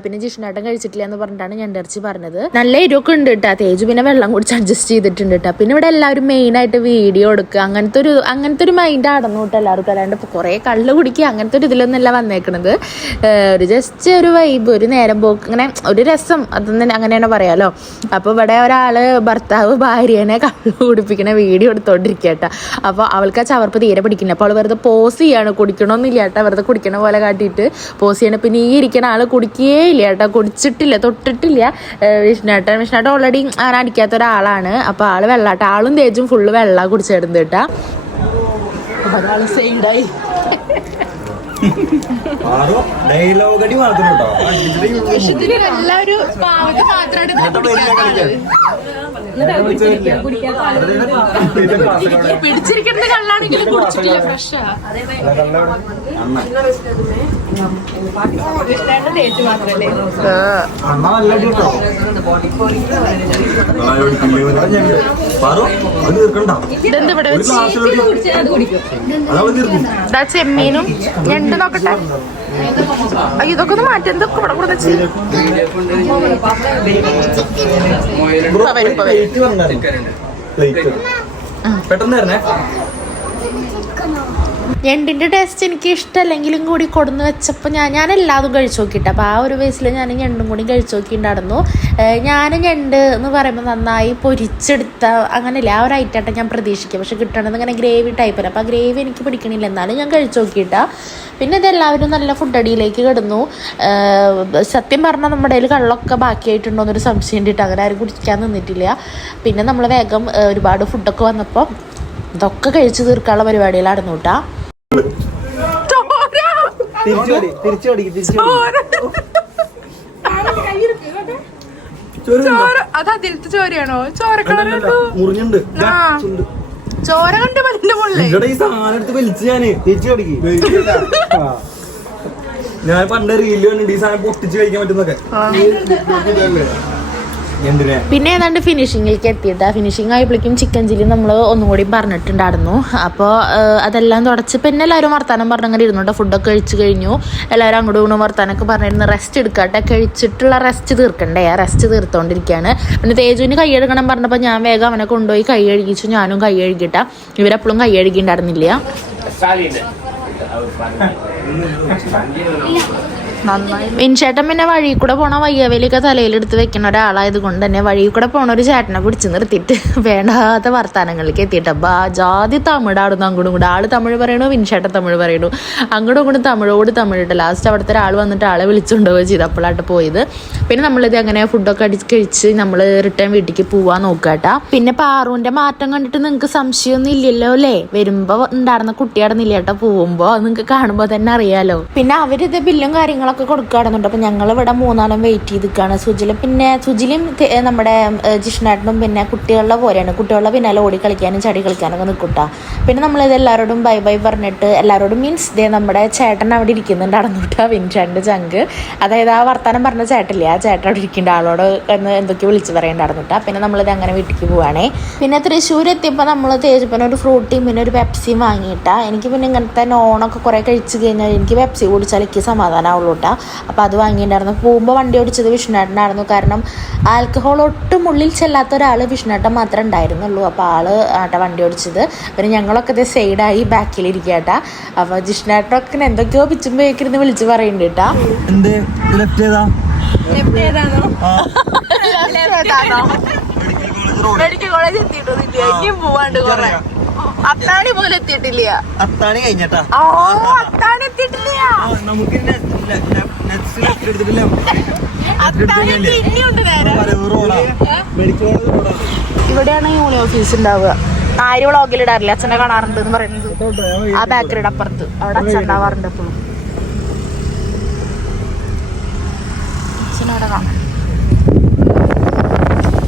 പിന്നെ ജിഷ്ണേട്ടൻ കഴിച്ചിട്ടില്ല എന്ന് പറഞ്ഞിട്ടാണ് ഞണ്ടിറച്ചി പറഞ്ഞത്. നല്ല എരിവൊക്കെ ഉണ്ട് കേട്ടോ. തേജു പിന്നെ വെള്ളം കുടിച്ച് അഡ്ജസ്റ്റ് ചെയ്തിട്ടുണ്ട് കേട്ടോ. പിന്നെ ഇവിടെ എല്ലാവരും മെയിനായിട്ട് വീഡിയോ എടുക്കുക അങ്ങനത്തെ ഒരു മൈൻഡ് ആടന്നു കേട്ടോ എല്ലാവർക്കും. അല്ലാണ്ട് ഇപ്പോൾ കുറേ കള്ള് കുടിക്കുക അങ്ങനത്തെ ഒരു ഇതിലൊന്നല്ല വന്നേക്കണത്. ഒരു ജസ്റ്റ് ഒരു വൈബ്, ഒരു നേരം പോക്ക്, ഇങ്ങനെ ഒരു രസം, അതൊന്നും അങ്ങനെയാണ് പറയാമല്ലോ. അപ്പോൾ ഇവിടെ ഒരാൾ ഭർത്താവ് ഭാര്യനെ കള്ള് കുടിപ്പിക്കണ വീഡിയോ എടുത്തോണ്ടിരിക്കുക കേട്ടോ. അപ്പോൾ അവൾക്ക് ആ ചവർപ്പ് തീരെ പിടിക്കില്ല. അപ്പോൾ അവൾ വെറുതെ പോസ് ചെയ്യാണ്, കുടിക്കണമെന്നില്ല കേട്ടോ. വെറുതെ കുടിക്കണ പോലെ കാട്ടിയിട്ട് പോസ് ചെയ്യണം. പിന്നെ ഈ ഇരിക്കണ ആൾ കുടിക്കുകയേ ഇല്ല കേട്ടോ, കുടിച്ചിട്ടില്ല, തൊട്ടിട്ടില്ല. വിഷ്ണുട്ടൻ ഓൾറെഡി അങ്ങനെ അടിക്കാത്ത ഒരാളാണ്. അപ്പോൾ ആള് വെള്ളാട്ട, ആളും തേജും ഫുള്ള് വെള്ളം കുടിച്ചിടുന്നത് കേട്ടാ. ഒരാള് സൈഡായി ഡയലോഗടി മാത്രം കേട്ടോ. എല്ലാവരും പിടിച്ചിരിക്കുന്ന കള്ളാണെങ്കിലും കുടിച്ചിട്ടില്ല, ഫ്രഷാ. ടേസ്റ്റ് മാത്രല്ലേ. ചെമ്മീനും ഞണ്ട് നോക്കട്ടെ. ഇതൊക്കെ ഒന്ന് മാറ്റി, എന്തൊക്കെ ഇവിടെ കൂടെ പെട്ടെന്ന് തരണേ. ഞണ്ടിൻ്റെ ടേസ്റ്റ് എനിക്ക് ഇഷ്ടമല്ലെങ്കിലും കൂടി കൊടുന്ന് വെച്ചപ്പോൾ ഞാൻ എല്ലാതും കഴിച്ചു നോക്കിയിട്ട്. അപ്പോൾ ആ ഒരു വയസ്സിൽ ഞാൻ ഞണ്ടും കൂടി കഴിച്ചു നോക്കിയിട്ടുണ്ടായിരുന്നു. ഞാൻ ഞണ്ട് എന്ന് പറയുമ്പോൾ നന്നായി പൊരിച്ചെടുത്ത അങ്ങനെയല്ല ആ ഒരു ഐറ്റമായിട്ട് ഞാൻ പ്രതീക്ഷിക്കുക. പക്ഷെ കിട്ടണത് ഇങ്ങനെ ഗ്രേവി ടൈപ്പിൽ. അപ്പോൾ ആ ഗ്രേവി എനിക്ക് പിടിക്കണില്ല, എന്നാലും ഞാൻ കഴിച്ചു നോക്കിയിട്ടാണ്. പിന്നെ ഇതെല്ലാവരും നല്ല ഫുഡ് അടിയിലേക്ക് കിടന്നു. സത്യം പറഞ്ഞാൽ നമ്മുടെ കയ്യിൽ കള്ളൊക്കെ ബാക്കിയായിട്ടുണ്ടോ എന്നൊരു സംശയം ഉണ്ടിട്ട് അങ്ങനെ ആരും കുടിക്കാൻ നിന്നിട്ടില്ല. പിന്നെ നമ്മൾ വേഗം ഒരുപാട് ഫുഡൊക്കെ വന്നപ്പോൾ ഇതൊക്കെ കഴിച്ചു തീർക്കാനുള്ള പരിപാടികളായിരുന്നു കേട്ടാ. അതിലത്തെ ചോരയാണോ? ചോര മുറിഞ്ഞുണ്ട്. ചോര കണ്ട് പല്ലിന്റെ മുകളിൽ ഈ സാധനം എടുത്ത് വലിച്ചു ഞാന് തിരിച്ചു കടിക്ക്. ഞാൻ പണ്ട് റീല് കണ്ടിട്ട് ഈ സാധനം പൊട്ടിച്ച് കഴിക്കാൻ പറ്റുന്നൊക്കെ. പിന്നെ ഏതാണ്ട് ഫിനിഷിങ്ങിലേക്ക് എത്തിയിട്ട് ഫിനിഷിങ് ആയപ്പോഴേക്കും ചിക്കൻ ചില്ലി നമ്മൾ ഒന്നും കൂടി പറഞ്ഞിട്ടുണ്ടായിരുന്നു. അപ്പോൾ അതെല്ലാം തുടച്ച് പിന്നെ എല്ലാവരും വർത്താനം പറഞ്ഞങ്ങനെ ഇരുന്നുണ്ട്. ഫുഡൊക്കെ കഴിച്ച് കഴിഞ്ഞു. എല്ലാവരും അങ്ങോട്ടും ഇങ്ങോട്ടും വർത്താനമൊക്കെ പറഞ്ഞിരുന്നു. റെസ്റ്റ് എടുക്കട്ടെ, കഴിച്ചിട്ടുള്ള റെസ്റ്റ് തീർക്കണ്ടേ, ആ റെസ്റ്റ് തീർത്തുകൊണ്ടിരിക്കുകയാണ്. പിന്നെ തേജുവിന് കൈ കഴുകണം പറഞ്ഞപ്പോൾ ഞാൻ വേഗം അവനെ കൊണ്ടുപോയി കൈ കഴുകിച്ചു. ഞാനും കൈ കഴുകിയിട്ടാ. ഇവരെപ്പോഴും കൈ കഴുകിയിട്ടുണ്ടായിരുന്നില്ല. മിൻചേട്ടൻ പിന്നെ വഴി കൂടെ പോണ വയ്യവേലിയൊക്കെ തലയിലെടുത്ത് വെക്കുന്ന ഒരാളായത് കൊണ്ട് തന്നെ വഴി കൂടെ പോണ ഒരു ചേട്ടനെ പിടിച്ച് നിർത്തിയിട്ട് വേണ്ടാത്ത വർത്താനങ്ങളിലേക്ക് എത്തിയിട്ട് ജാതി തമിഴാടുന്നു. അങ്ങോട്ടും കൂടെ ആള് തമിഴ് പറയണു, മിൻചേട്ടൻ തമിഴ് പറയണു, അങ്ങോട്ടും ഇങ്ങോട്ടും തമിഴിട്ട് ലാസ്റ്റ് അവിടുത്തെ ഒരാൾ വന്നിട്ട് ആളെ വിളിച്ചുകൊണ്ടുപോയി ചെയ്ത് അപ്പോഴായിട്ട് പോയത്. പിന്നെ നമ്മളിത് അങ്ങനെ ഫുഡൊക്കെ അടിച്ച് കഴിച്ച് നമ്മൾ റിട്ടേൺ വീട്ടിലേക്ക് പോവാൻ നോക്കാട്ടാ. പിന്നെ പാറുവിന്റെ മാറ്റം കണ്ടിട്ട് നിങ്ങൾക്ക് സംശയമൊന്നും ഇല്ലല്ലോ അല്ലേ? വരുമ്പോ ഉണ്ടായിരുന്ന കുട്ടിയാടുന്നില്ല കേട്ടോ, പോകുമ്പോ നിങ്ങൾക്ക് കാണുമ്പോ തന്നെ അറിയാലോ. പിന്നെ അവരിത് ബില്ലും കാര്യങ്ങളൊക്കെ കൊടുക്കാറുണ്ട്. അപ്പം ഞങ്ങൾ ഇവിടെ 3 നാളും വെയിറ്റ് ചെയ്തിരിക്കുകയാണ്. സുജിലും നമ്മുടെ ജിഷ്ണേട്ടനും പിന്നെ കുട്ടികളുടെ പോലെയാണ്. കുട്ടികളുടെ പിന്നാലെ ഓടി കളിക്കാനും ചടി കളിക്കാനൊക്കെ നിൽക്കൂട്ടാ. പിന്നെ നമ്മളിത് എല്ലാവരോടും ബൈ ബൈ പറഞ്ഞിട്ട് എല്ലാവരോടും മീൻസ് ഇതേ നമ്മുടെ ചേട്ടൻ അവിടെ ഇരിക്കുന്നുണ്ടായിരുന്നു കേട്ടോ, വിൻചാൻ്റെ ചങ്ക്. അതായത് ആ വർത്താനം പറഞ്ഞ ചേട്ടല്ലേ, ആ ചേട്ടൻ അവിടെ ഇരിക്കേണ്ട ആളോട് എന്തൊക്കെയോ വിളിച്ച് പറയേണ്ടായിരുന്നു കേട്ടോ. പിന്നെ നമ്മളിത് അങ്ങനെ വീട്ടിലേക്ക് പോവാണേ. പിന്നെ തൃശ്ശൂർ എത്തിയപ്പോൾ നമ്മൾ തേജപ്പന ഒരു ഫ്രൂട്ടിയും പിന്നെ ഒരു പെപ്സിയും വാങ്ങിയിട്ടാ. എനിക്ക് പിന്നെ ഇങ്ങനത്തെ നോണൊക്കെ കുറേ കഴിച്ച് കഴിഞ്ഞാൽ എനിക്ക് പെപ്സി കുടിച്ചാൽ എനിക്ക് സമാധാനമാവുള്ളൂ കേട്ടോ. അപ്പോൾ അത് വാങ്ങിയിട്ടുണ്ടായിരുന്നു. പോകുമ്പോൾ വണ്ടി ഓടിച്ചത് വിഷ്ണുട്ടനായിരുന്നു. കാരണം ആൽക്കഹോൾ ഒട്ടും ഉള്ളിൽ ചെല്ലാത്ത ഒരാൾ വിഷ്ണുട്ടൻ മാത്രമേ ഉണ്ടായിരുന്നുള്ളൂ. അപ്പോൾ ആള് ആട്ട വണ്ടി ഓടിച്ചത്. പിന്നെ ഞങ്ങളൊക്കെ ഇത് സൈഡായി ബാക്കിലിരിക്കുക കേട്ടാ. അപ്പോൾ ജിഷ്ണേട്ടനൊക്കെ എന്തൊക്കെയോ പിച്ചുമ്പോഴേക്കിരുന്ന് വിളിച്ച് പറയുന്നുണ്ട് കേട്ടാ. മെഡിക്കൽ കോളേജ് എത്തിയിട്ടൊന്നുമില്ല, ഇനിയും പോവാണ്ട് കുറെ. അത്താണി പോലും എത്തിയിട്ടില്ല. അത്താണി കഴിഞ്ഞട്ടാ. അത്താണി എത്തിയിട്ടില്ല. ഇവിടെയാണ് യൂണി ഓഫീസ് ഉണ്ടാവുക. ആര് വ്ളോഗിൽ ഇടാറില്ല, അച്ഛനെ കാണാറുണ്ട് എന്ന് പറയുന്നത് ആ ബേക്കറിയുടെ അപ്പുറത്ത്. അവിടെ അച്ഛൻ ഉണ്ടാവാറുണ്ട് എപ്പോഴും. അച്ഛനവിടെ കാണാം.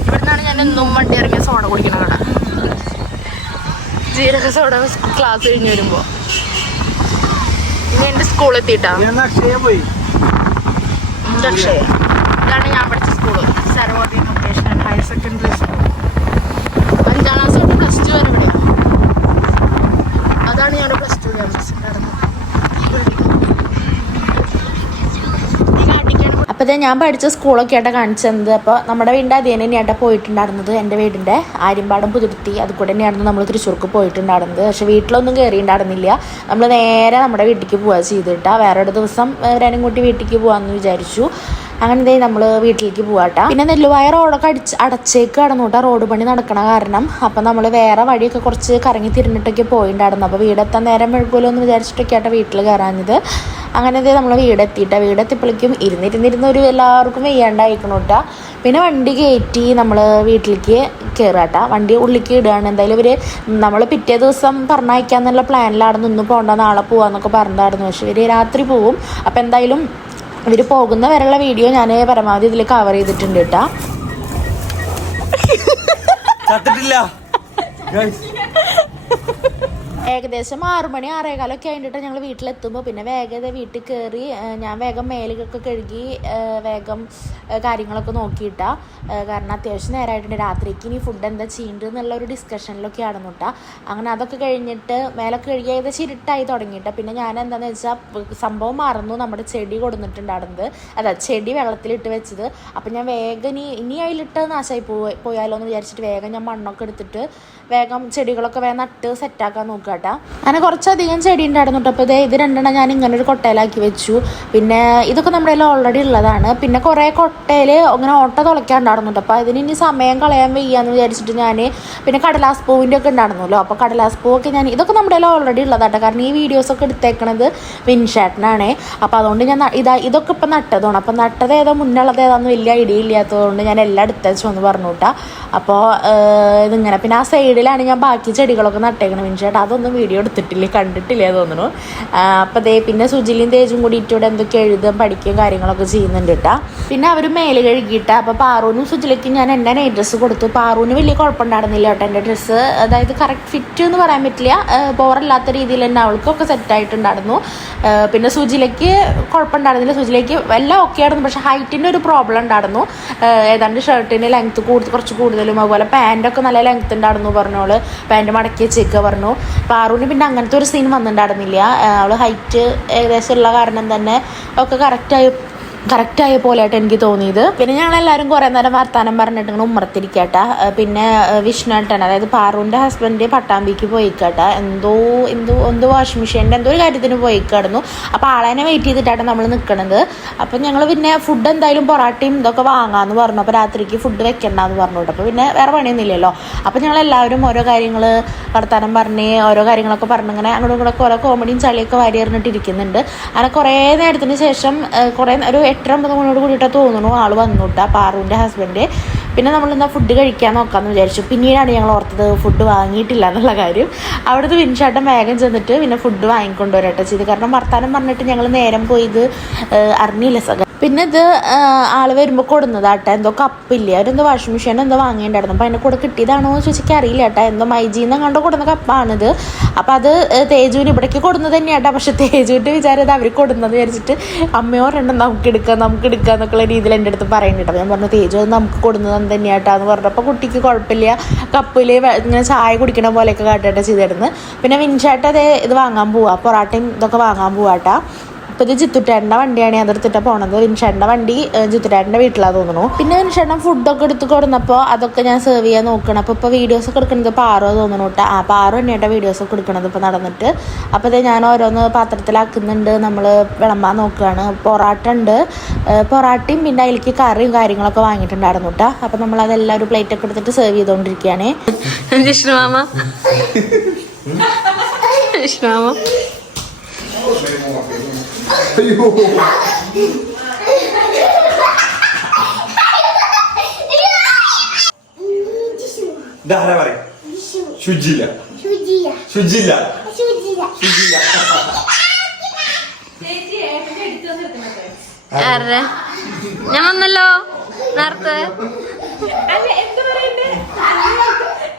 ഇവിടുന്നാണ് ഞാൻ എന്നും വണ്ടി ഇറങ്ങിയ സോഡ കുടിക്കണ കട. ജീരക സോഡ ക്ലാസ് കഴിഞ്ഞ് വരുമ്പോ. ഇനി എന്റെ സ്കൂൾ എത്തിയിട്ടാ. ഇതാണ് ഞാൻ പഠിച്ച school, Saraswathi vocational higher secondary school. ഞാൻ പഠിച്ച സ്കൂളൊക്കെ ആയിട്ടാണ് കാണിച്ചത്. അപ്പോൾ നമ്മുടെ വീടിൻ്റെ അതേ തന്നെയായിട്ടാണ് പോയിട്ടുണ്ടായിരുന്നത്. എൻ്റെ വീടിൻ്റെ ആര്യമ്പാടം പുതുർത്തി അത് കൂടെ തന്നെയായിരുന്നു നമ്മൾ തൃശ്ശൂർക്ക് പോയിട്ടുണ്ടായിരുന്നത്. പക്ഷേ വീട്ടിലൊന്നും കയറിയിട്ടുണ്ടായിരുന്നില്ല. നമ്മൾ നേരെ നമ്മുടെ വീട്ടിലേക്ക് പോവുക ചെയ്തിട്ടാ. വേറൊരു ദിവസം രനുംകുട്ടി വീട്ടിലേക്ക് പോകാമെന്ന് വിചാരിച്ചു. അങ്ങനെ നമ്മൾ വീട്ടിലേക്ക് പോവാട്ടാ. പിന്നെ നെല്ലുവായ റോഡൊക്കെ അടച്ചേക്ക് കടന്നുട്ടാ, റോഡ് പണി നടക്കണ കാരണം. അപ്പം നമ്മൾ വേറെ വഴിയൊക്കെ കുറച്ച് കറങ്ങി തിരിഞ്ഞിട്ടൊക്കെ പോയിട്ടുണ്ടായിരുന്നു. അപ്പോൾ വീടെത്താൻ നേരം മെഴുകുമല്ലോ എന്ന് വിചാരിച്ചിട്ടൊക്കെ ആട്ടെ വീട്ടിൽ കയറാഞ്ഞത്. അങ്ങനെ നമ്മൾ വീടെത്തിയപ്പോഴേക്കും ഇരുന്നിരുന്ന് ഒരു എല്ലാവർക്കും വെയ്യാണ്ടായിക്കണോട്ടാ. പിന്നെ വണ്ടി കയറ്റി നമ്മൾ വീട്ടിലേക്ക് കയറാട്ടാ. വണ്ടി ഉള്ളിലേക്ക് ഇടുകയാണ്. എന്തായാലും ഇവർ നമ്മൾ പിറ്റേ ദിവസം പറഞ്ഞയക്കാന്നുള്ള പ്ലാനിലായിരുന്നു. ഇന്ന് പോകണ്ട നാളെ പോവാന്നൊക്കെ പറഞ്ഞിട്ടായിരുന്നു. പക്ഷെ ഇവർ രാത്രി പോവും. അപ്പം എന്തായാലും ഇവർ പോകുന്ന വരെയുള്ള വീഡിയോ ഞാൻ പരമാവധി ഇതിൽ കവർ ചെയ്തിട്ടുണ്ട് കേട്ടാ. ഏകദേശം 6 മണി 6:15 കഴിഞ്ഞിട്ട് ഞങ്ങൾ വീട്ടിലെത്തുമ്പോൾ പിന്നെ വേഗം വീട്ടിൽ കയറി. ഞാൻ വേഗം മേലുകൊക്കെ കഴുകി വേഗം കാര്യങ്ങളൊക്കെ നോക്കിയിട്ടാ. കാരണം അത്യാവശ്യം നേരമായിട്ടുണ്ട്. രാത്രിക്ക് ഇനി ഫുഡ് എന്താ ചെയ്യേണ്ടത് എന്നുള്ള ഒരു ഡിസ്കഷനിലൊക്കെ ആയിരുന്നു കേട്ടോ. അങ്ങനെ അതൊക്കെ കഴിഞ്ഞിട്ട് മേലൊക്കെ കഴുകി ഏകദേശം ഇരുട്ടായി തുടങ്ങിയിട്ടാ. പിന്നെ ഞാൻ എന്താണെന്ന് വെച്ചാൽ സംഭവം മറന്നു, നമ്മുടെ ചെടി കൊടുത്തിട്ടുണ്ടായിരുന്നത്. അതാ ചെടി വെള്ളത്തിലിട്ട് വെച്ചത്. അപ്പം ഞാൻ വേഗം ഇനി അതിലിട്ട് നാശമായി പോയാലോ എന്ന് വിചാരിച്ചിട്ട് വേഗം ഞാൻ മണ്ണൊക്കെ എടുത്തിട്ട് വേഗം ചെടികളൊക്കെ വേഗം നട്ട് സെറ്റാക്കാൻ നോക്കുക കേട്ടോ. അങ്ങനെ കുറച്ചധികം ചെടി ഉണ്ടായിരുന്നു കേട്ടോ. അപ്പോൾ ഇത് 2 ഞാൻ ഇങ്ങനെ ഒരു കൊട്ടയിലാക്കി വെച്ചു. പിന്നെ ഇതൊക്കെ നമ്മുടെ കയ്യിൽ ഓൾറെഡി ഉള്ളതാണ്. പിന്നെ കുറേ കൊട്ടയിൽ അങ്ങനെ ഓട്ട തുളയ്ക്കാണ്ടായിരുന്നു കേട്ടോ. അപ്പോൾ അതിന് ഇനി സമയം കളയാൻ വയ്യാന്ന് വിചാരിച്ചിട്ട് ഞാൻ പിന്നെ കടലാസ് പൂവിൻ്റെ ഒക്കെ ഉണ്ടായിരുന്നല്ലോ. അപ്പോൾ കടലാസ് പൂവൊക്കെ ഇതൊക്കെ നമ്മുടെ കയ്യിൽ ഓൾറെഡി ഉള്ളതാട്ടോ. കാരണം ഈ വീഡിയോസൊക്കെ എടുത്തേക്കണത് വിൻഷേട്ടനാണേ. അപ്പോൾ അതുകൊണ്ട് ഞാൻ ഇതൊക്കെ ഇപ്പം നട്ടതാണ്. അപ്പം നട്ടത് ഏതാ മുന്നുള്ളത് ഏതാണെന്ന് വലിയ ഐഡിയ ഇല്ലാത്തതുകൊണ്ട് ഞാൻ എല്ലാം എടുത്തേച്ചു എന്ന് പറഞ്ഞു കേട്ടോ. അപ്പോൾ ഇതിങ്ങനെ പിന്നെ ആ സൈഡിലാണ് ഞാൻ ബാക്കി ചെടികളൊക്കെ നട്ടേക്കണം. വിൻഷേട്ടൻ അതൊന്നും വീഡിയോ എടുത്തിട്ടില്ല, കണ്ടിട്ടില്ലേ തോന്നുന്നു. അപ്പോൾ പിന്നെ സുജിലും തേജും കൂടി ഇട്ടൂടെ എന്തൊക്കെ എഴുതും പഠിക്കുകയും കാര്യങ്ങളൊക്കെ ചെയ്യുന്നുണ്ട് കേട്ടോ. പിന്നെ അവർ മേല് കഴുകിയിട്ട. അപ്പോൾ പാറൂനും സുജിലേക്കും ഞാൻ എൻ്റെ നൈറ്റ് ഡ്രസ്സ് കൊടുത്തു. പാറൂന് വലിയ കുഴപ്പമുണ്ടായിരുന്നില്ല കേട്ടോ എൻ്റെ ഡ്രസ്സ്. അതായത് കറക്റ്റ് ഫിറ്റ് എന്ന് പറയാൻ പറ്റില്ല, ബോറല്ലാത്ത രീതിയിൽ തന്നെ അവൾക്കൊക്കെ സെറ്റായിട്ടുണ്ടായിരുന്നു. പിന്നെ സുജിലേക്ക് കുഴപ്പമുണ്ടായിരുന്നില്ല. സുജിലേക്ക് എല്ലാം ഓക്കെ ആയിരുന്നു. പക്ഷേ ഹൈറ്റിൻ്റെ ഒരു പ്രോബ്ലം ഉണ്ടായിരുന്നു. ഏതാണ്ട് ഷർട്ടിന് ലെങ്ത്ത് കുറച്ച് കൂടുതലും അതുപോലെ പാൻറ്റൊക്കെ നല്ല ലെങ്ത്ത് ഉണ്ടായിരുന്നു പറഞ്ഞോള്. പാൻറ്റ് മടക്കി വെച്ചേക്കുക പറഞ്ഞു. പാറൂന് പിന്നെ അങ്ങനത്തെ ഒരു സീൻ വന്നിട്ടുണ്ടായിരുന്നില്ല. അവൾ ഹൈറ്റ് ഏകദേശം ഉള്ള കാരണം തന്നെ ഒക്കെ കറക്റ്റായ പോലെയായിട്ട് എനിക്ക് തോന്നിയത്. പിന്നെ ഞങ്ങളെല്ലാവരും കുറേ നേരം വർത്താനം പറഞ്ഞിട്ട് ഇങ്ങനെ ഉമ്മറത്തിരിക്കട്ടെ. പിന്നെ വിഷ്ണുട്ടൻ അതായത് പാറുവിൻ്റെ ഹസ്ബൻഡ് പട്ടാമ്പിക്ക് പോയിക്കട്ടെ. എന്തോ വാഷിംഗ് മെഷീൻ്റെ എന്തോ ഒരു കാര്യത്തിന് പോയിക്കായിരുന്നു. അപ്പോൾ ആളെന്നെ വെയിറ്റ് ചെയ്തിട്ടാണ് നമ്മൾ നിൽക്കണത്. അപ്പം ഞങ്ങൾ പിന്നെ ഫുഡ് എന്തായാലും പൊറാട്ടയും ഇതൊക്കെ വാങ്ങാമെന്ന് പറഞ്ഞു. അപ്പോൾ രാത്രിക്ക് ഫുഡ് വെക്കണ്ടെന്ന് പറഞ്ഞു. അപ്പോൾ പിന്നെ വേറെ പണിയൊന്നുമില്ലല്ലോ. അപ്പോൾ ഞങ്ങളെല്ലാവരും ഓരോ കാര്യങ്ങൾ വർത്താനം പറഞ്ഞ് ഓരോ കാര്യങ്ങളൊക്കെ പറഞ്ഞിങ്ങനെ അങ്ങോട്ടും ഇങ്ങോട്ടൊക്കെ ഓരോ കോമഡിയും ചളിയൊക്കെ വാരി എറിഞ്ഞിട്ടിരിക്കുന്നുണ്ട്. അങ്ങനെ കുറേ നേരത്തിന് ശേഷം ഒരു 8-9 മണിയോട് കൂടിയിട്ടാണ് തോന്നുന്നു ആൾ വന്നുട്ടാ പാറുവിൻ്റെ ഹസ്ബൻഡ്. പിന്നെ നമ്മളെന്താ ഫുഡ് കഴിക്കാൻ നോക്കാമെന്ന് വിചാരിച്ചു. പിന്നീടാണ് ഞങ്ങൾ ഓർത്തത് ഫുഡ് വാങ്ങിയിട്ടില്ല എന്നുള്ള കാര്യം. അവിടുത്തെ വിൻഷാട്ടൻ വേഗം ചെന്നിട്ട് പിന്നെ ഫുഡ് വാങ്ങിക്കൊണ്ടുവരട്ടെ ചെയ്ത്. കാരണം വർത്താനം പറഞ്ഞിട്ട് ഞങ്ങൾ നേരം പോയത് അറിഞ്ഞില്ല സക. പിന്നെ ഇത് ആൾ വരുമ്പോൾ കൊടുന്നതാട്ടെ. എന്തോ കപ്പില്ല, അവരെന്തോ വാഷിംഗ് മെഷീൻ എന്തോ വാങ്ങിയിട്ടുണ്ടായിരുന്നു. അപ്പോൾ അതിൻ്റെ കൂടെ കിട്ടിയതാണോ എന്ന് ചോദിച്ചാൽ അറിയില്ല കേട്ടോ. എന്തോ മൈജീന്ന് കണ്ടോ കൊടുന്ന കപ്പാണിത്. അപ്പോൾ അത് തേജുവിന് ഇവിടേക്ക് കൊടുന്നത് തന്നെയാട്ടോ. പക്ഷെ തേജുവിൻ്റെ വിചാരം ഇത് അവർ കൊടുന്നത് വിചാരിച്ചിട്ട് അമ്മയോ രണ്ടും നമുക്ക് എടുക്കാം എന്നൊക്കെയുള്ള രീതിയിൽ എൻ്റെ അടുത്ത് പറയുന്നുണ്ട്. അപ്പോൾ ഞാൻ പറഞ്ഞു തേജു അത് നമുക്ക് കൊടുന്നത് തന്നെയാട്ടാന്ന് പറഞ്ഞു. അപ്പോൾ കുട്ടിക്ക് കുഴപ്പമില്ല, കപ്പിൽ ഇങ്ങനെ ചായ കുടിക്കണ പോലെയൊക്കെ കാട്ടേട്ടാ ചെയ്തിരുന്നു. പിന്നെ വിൻഷാട്ട് ഇത് വാങ്ങാൻ പോവാ, പൊറാട്ടയും ഇതൊക്കെ വാങ്ങാൻ പോവാട്ടാ. അപ്പോൾ ഇത് ജിത്തുട്ടേട്ടൻ്റെ വണ്ടിയാണ് അതെടുത്തിട്ടാണ് പോണത്. വിൻഷേട്ടൻ്റെ വണ്ടി ജിത്തുട്ടേട്ടൻ്റെ വീട്ടിലാണ് തോന്നുന്നു. പിന്നെ വിൻഷേട്ടൻ ഫുഡൊക്കെ എടുത്ത് കൊടുന്നപ്പോൾ അതൊക്കെ ഞാൻ സെർവ് ചെയ്യാൻ നോക്കണം. അപ്പോൾ വീഡിയോസൊക്കെ എടുക്കുന്നത് പാറോ തോന്നുന്നു കേട്ടോ. പാറോ തന്നെയാട്ടോ വീഡിയോസൊക്കെ എടുക്കണത് ഇപ്പോൾ നടന്നിട്ട്. അപ്പോൾ ഇത് ഞാൻ ഓരോന്ന് പാത്രത്തിലാക്കുന്നുണ്ട്. നമ്മൾ വിളമ്പാൻ നോക്കുകയാണ്. പൊറാട്ട ഉണ്ട്, പൊറാട്ടയും പിന്നെ അതിലേക്ക് കറിയും കാര്യങ്ങളൊക്കെ വാങ്ങിയിട്ടുണ്ടായിരുന്നു കേട്ടോ. അപ്പോൾ നമ്മളതെല്ലാം ഒരു പ്ലേറ്റൊക്കെ എടുത്തിട്ട് സെർവ് ചെയ്തുകൊണ്ടിരിക്കുകയാണ്. വിഷ്ണുമാമ ഞാൻ വന്നല്ലോ നേരത്തെ.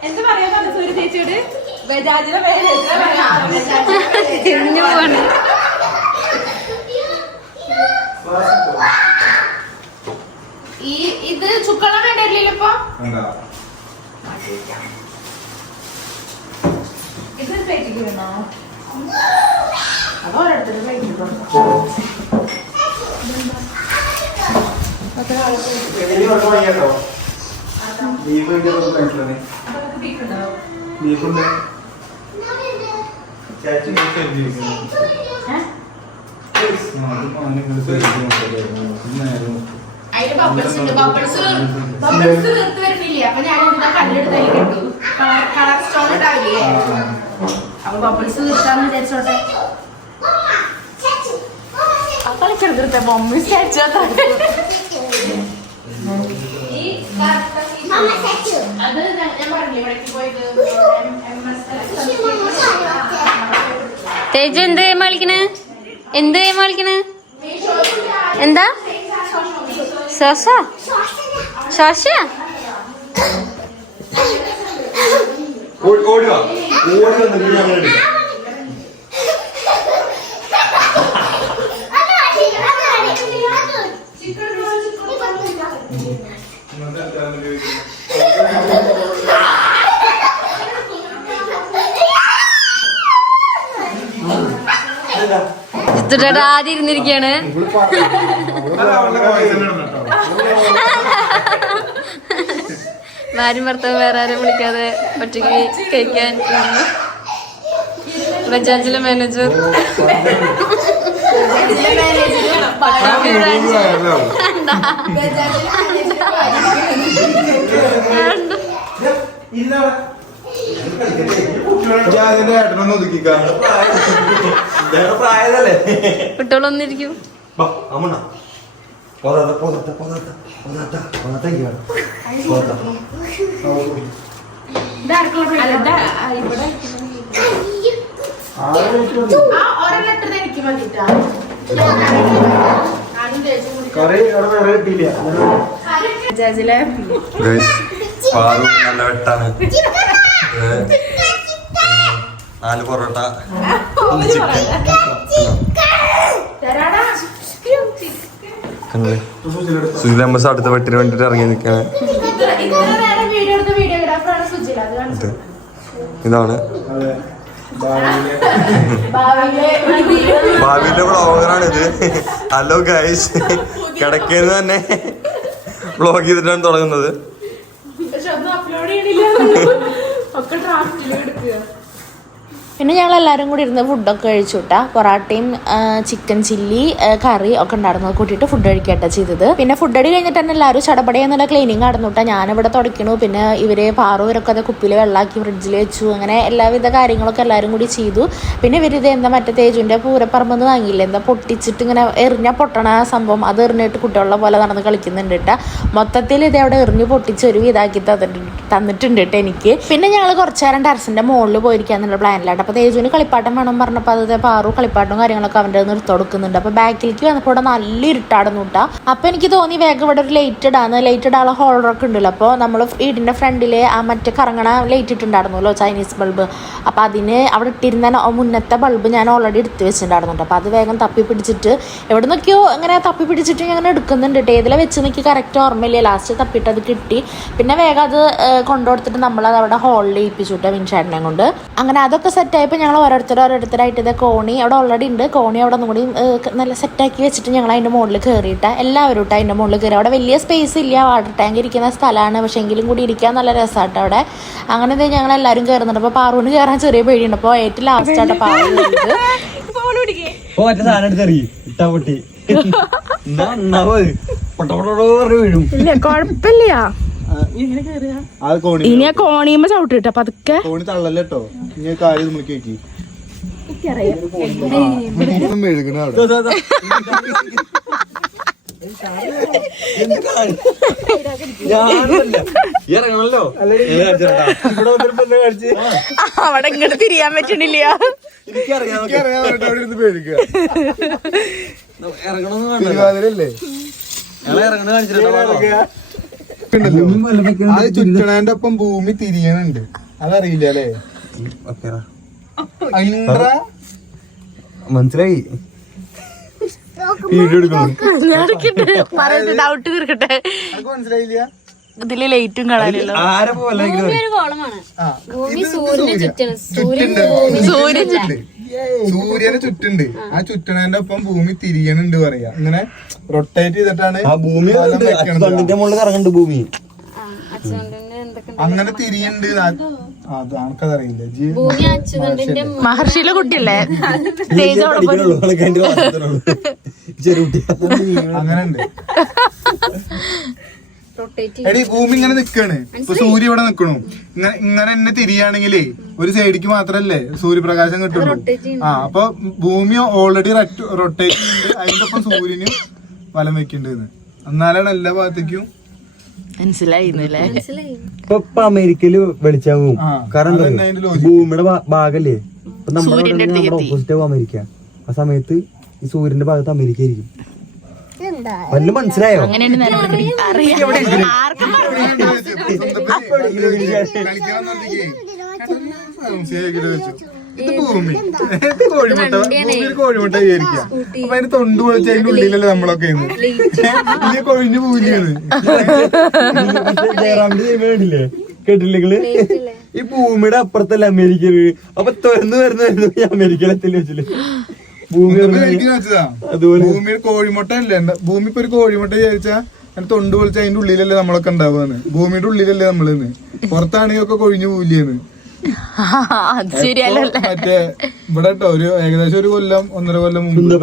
എന്താ പറയാ സൂര്യ ചേച്ചിയോട് ബജാജിലെ തിരിഞ്ഞു പോവാണ്. ഇത് ചുക്കളം വേണ്ടില്ലല്ലോ ഇപ്പൊ. ഇത് പ്ലേറ്റിക്ക് വേണോ? അതോരോരുത്തർ പ്ലേറ്റിൽ അതിന് ബബിൾസ് ഉണ്ട്. ബബിൾസ് തീർത്ത് വരുന്നില്ലേ? അപ്പൊ ഞാൻ എന്താ കല്ലെടുത്തായി കിട്ടു. കളർ സ്റ്റോൺ ഉണ്ടാവില്ലേ? അപ്പൊ ബബിൾസ് തീർത്താന്ന് വിചാരിച്ചോട്ടെ. കളിച്ചെടുത്തിട്ട് മമ്മി സ്റ്റാച്ചു അത് ഞാൻ പറഞ്ഞില്ലേ ഇവിടേക്ക് പോയത് തേജു എന്ത് ഗെയിം കളിക്കണേ? എന്ത് ഗെയിം കളിക്കണേ? എന്താ ശോശ ശോശ? ഓടി വന്നിട്ട് ഞങ്ങൾ എടുക്കാം. ആദ്യം ഇരുന്നിരിക്കാണ്. ഭാര്യ ഭർത്താവ് വേറെ ആരും വിളിക്കാതെ ഒറ്റയ്ക്ക് കഴിക്കാൻ ബജാജിലെ മാനേജർ. കുട്ടികളൊന്നിരിക്കും. എനിക്ക് മതിട്ടാ. ബജാജിലെ നല്ല വെട്ടാണ്. 4 പൊറോട്ട, സുജിലമ്മ അടുത്ത വെട്ടിന് വേണ്ടിട്ട് ഇറങ്ങി നിൽക്കാണ്. ഇതാണ് ഭാവിയിലെ വ്ളോഗറാണിത്. ഹലോ ഗൈസ്, കിടക്കുന്നത് തന്നെ വ്ളോഗ് ചെയ്തിട്ടാണ് തുടങ്ങുന്നത്. പിന്നെ ഞങ്ങൾ എല്ലാവരും കൂടി ഇരുന്ന് ഫുഡൊക്കെ കഴിച്ചു കിട്ടാ. പൊറാട്ടയും ചിക്കൻ ചില്ലി കറി ഒക്കെ ഉണ്ടായിരുന്നു. കൂട്ടിയിട്ട് ഫുഡ് കഴിക്കട്ടെ ചെയ്തത്. പിന്നെ ഫുഡ് അടി കഴിഞ്ഞിട്ട് തന്നെ എല്ലാവരും ചടപടയെന്നുള്ള ക്ലീനിങ് നടന്നു കിട്ടാ. ഞാനിവിടെ തുടയ്ക്കണു. പിന്നെ ഇവര് പാറുവരൊക്കെ അത് കുപ്പിയിൽ വെള്ളാക്കി ഫ്രിഡ്ജിൽ വെച്ചു. അങ്ങനെ എല്ലാവിധ കാര്യങ്ങളൊക്കെ എല്ലാവരും കൂടി ചെയ്തു. പിന്നെ ഇവരിത് എന്താ മറ്റേ തേജുവിൻ്റെ പൂരപ്പറമ്പെന്ന് വാങ്ങിയില്ലേ, എന്താ പൊട്ടിച്ചിട്ട് ഇങ്ങനെ എറിഞ്ഞ പൊട്ടണ സംഭവം, അത് എറിഞ്ഞിട്ട് കുട്ടികളുടെ പോലെ നടന്ന് കളിക്കുന്നുണ്ട് കേട്ടാ. മൊത്തത്തിൽ ഇത് അവിടെ എറിഞ്ഞ് പൊട്ടിച്ച് ഒരു ഇതാക്കി തന്നിട്ടുണ്ട് കേട്ടോ എനിക്ക്. പിന്നെ ഞങ്ങൾ കുറച്ചു നേരം ടെറസിൻ്റെ മുകളിൽ പോയിരിക്കാന്നുള്ള പ്ലാനിലാണ്. അപ്പോൾ തേജുവിന് കളിപ്പാട്ടം വേണം പറഞ്ഞപ്പോൾ അത് പാറു കളിപ്പാട്ടും കാര്യങ്ങളൊക്കെ അവൻ്റെ നിർത്തി കൊടുക്കുന്നുണ്ട്. അപ്പോൾ ബാക്കിലേക്ക് വന്നപ്പോൾ ഇവിടെ നല്ല ഇരുട്ടാടുന്നു കേട്ടാ. അപ്പോൾ എനിക്ക് തോന്നി വേഗം ഇവിടെ ഒരു ലൈറ്റ് ഇടാന്ന്. ലൈറ്റ് ഇടാനുള്ള ഹോൾഡറൊക്കെ ഉണ്ടല്ലോ. അപ്പോൾ നമ്മൾ വീടിൻ്റെ ഫ്രണ്ടിൽ ആ മറ്റേ കറങ്ങണ ലൈറ്റ് ഇട്ടുണ്ടായിരുന്നല്ലോ, ചൈനീസ് ബൾബ്. അപ്പോൾ അതിന് അവിടെ ഇട്ടിരുന്ന മുന്നത്തെ ബൾബ് ഞാൻ ഓൾറെഡി എടുത്ത് വെച്ചിട്ടുണ്ടായിരുന്നുണ്ട്. അപ്പോൾ അത് വേഗം തപ്പി പിടിച്ചിട്ട് എവിടെ നിന്നൊക്കെയോ ഇങ്ങനെ തപ്പി പിടിച്ചിട്ട് ഞാൻ എടുക്കുന്നുണ്ട്. ഏതിലെ വെച്ച് നിൽക്കി കറക്റ്റ് ഓർമ്മയില്ലേ. ലാസ്റ്റ് തപ്പിയിട്ട് അത് കിട്ടി. പിന്നെ വേഗം അത് കൊണ്ടുകൊടുത്തിട്ട് നമ്മളത് അവിടെ ഹോളിൽ ഏൽപ്പിച്ചു കേട്ടോ വിൻചാട്ടിനെ കൊണ്ട്. അങ്ങനെ അതൊക്കെ സെറ്റായപ്പോൾ ഞങ്ങൾ ഓരോരുത്തരായിട്ട് ഇത് കോണി അവിടെ ഓൾറെഡി ഉണ്ട്. കോണി അവിടെ ഒന്നും കൂടി നല്ല സെറ്റാക്കി വെച്ചിട്ട് ഞങ്ങൾ അതിൻ്റെ മുകളിൽ കയറിയിട്ട് എല്ലാവരും ഇട്ട് അതിൻ്റെ മുകളിൽ കയറി. അവിടെ വലിയ സ്പേസ് ഇല്ല, വാട്ടർ ടാങ്ക് ഇരിക്കുന്ന സ്ഥലമാണ്. പക്ഷേ എങ്കിലും കൂടി ഇരിക്കാൻ നല്ല രസമായിട്ട് അവിടെ. അങ്ങനെ ഇത് ഞങ്ങൾ എല്ലാവരും കയറുന്നുണ്ട്. അപ്പോൾ പാറുവിന് കയറാൻ ചെറിയ പേടിയുണ്ട്. അപ്പോൾ ഏറ്റവും ലാസ്റ്റ് ആയിട്ട് പാറു ഇല്ല കൊഴപ്പില്ല. ഇനി ആ കോണിയുമ്പോ ചവിട്ടിട്ട് അപ്പൊ അതൊക്കെ കോണി തള്ളല്ലോ. ഇനി കാര്യം നമ്മൾ കേക്കി മെഴുകണ അവിടെ ഇറങ്ങണല്ലോ. അവിടെ ഇങ്ങോട്ട് തിരിയാൻ പറ്റണില്ല. തിരുവാതിരല്ലേ അത് ചുറ്റണേന്റെ ഒപ്പം ഭൂമി തിരിയണുണ്ട്. അതറിയില്ല അല്ലേ? മനസ്സിലായി. ഡൗട്ട് തീർക്കട്ടെ. മനസ്സിലായില്ല. ഇതില് ലൈറ്റും കാണാനില്ല. ആരെ പോലെ ഭൂമി ഒരു ഗോളമാണ്. ഭൂമി സൂര്യനെ ചുറ്റണം. സൂര്യൻ സൂര്യനെ ചുറ്റുണ്ട്, ആ ചുറ്റണേന്റെ ഒപ്പം ഭൂമി തിരിയണുണ്ട് പറയാ. ഇങ്ങനെ റൊട്ടേറ്റ് ചെയ്തിട്ടാണ് ആ ഭൂമി കാലം വെക്കണത്. തൊണ്ടിന്റെ മുകളിൽ കറങ്ങുന്നുണ്ട് ഭൂമി. അങ്ങനെ തിരിയുണ്ട്. അത് ആൾക്കതറിയില്ല. മഹർഷിയിലെ കുട്ടിയല്ലേ ചെറുകുട്ടി അങ്ങനെ ഉണ്ട്. എടി ഭൂമി ഇങ്ങനെ നിക്കാണ്. ഇപ്പൊ സൂര്യ ഇവിടെ നിക്കണു. ഇങ്ങനെ തന്നെ തിരിയാണെങ്കിലേ ഒരു സൈഡിക്ക് മാത്രല്ലേ സൂര്യപ്രകാശം കിട്ടുള്ളൂ. അപ്പൊ ഭൂമി ഓൾറെഡി റൊട്ടേറ്റ് ചെയ്യുന്നുണ്ട്, അതിന്റെ ഒപ്പം സൂര്യന് വലം വെക്കണ്ടെന്ന്. എന്നാലാണ് എല്ലാ ഭാഗത്തേക്കും മനസ്സിലായില്ലേ? ഇപ്പൊ അമേരിക്കയില് വെളിച്ചാവും. കാരണം ഭൂമിയുടെ ഭാഗല്ലേ, ഇപ്പൊ നമ്മുടെ ഓപ്പോസിറ്റ് ആവും അമേരിക്ക. ആ സമയത്ത് ഈ സൂര്യന്റെ ഭാഗത്ത് അമേരിക്ക ആയിരിക്കും. വല്ല മനസ്സിലായോ? ഇത് ഭൂമി, കോഴിമുട്ട, ഭൂമിയിൽ കോഴിമുട്ട വിചാരിക്കുക. അപ്പൊ അതിന് തൊണ്ട് പൊളിച്ച് അതിന്റെ ഉള്ളിലല്ലേ നമ്മളൊക്കെ ഇനി കൊഴിഞ്ഞു പോവില്ലേന്ന്. ജയറാമിന്റെ കേട്ടില്ലേ? ഈ ഭൂമിയുടെ അപ്പുറത്തല്ല അമേരിക്കയില്. അപ്പൊ തുറന്നു വരുന്നു അമേരിക്കയിലെത്തില്ല വെച്ചില്ലേ ഭൂമിയിൽ കോഴിമുട്ട അല്ലേ? ഭൂമി ഇപ്പൊ ഒരു കോഴിമുട്ട വിചാരിച്ചാ അതിന് തൊണ്ട് പൊളിച്ച് അതിന്റെ ഉള്ളിലല്ലേ നമ്മളൊക്കെ ഉണ്ടാവുകയെന്ന്. ഭൂമിയുടെ ഉള്ളിലല്ലേ നമ്മളിന്ന്. പുറത്താണെങ്കിൽ ഒക്കെ കൊഴിഞ്ഞു പോവില്ലേന്ന്. മറ്റേ ഇവിടെ കേട്ടോ ഒരു ഏകദേശം ഒരു കൊല്ലം 1.5 കൊല്ലം മുമ്പ്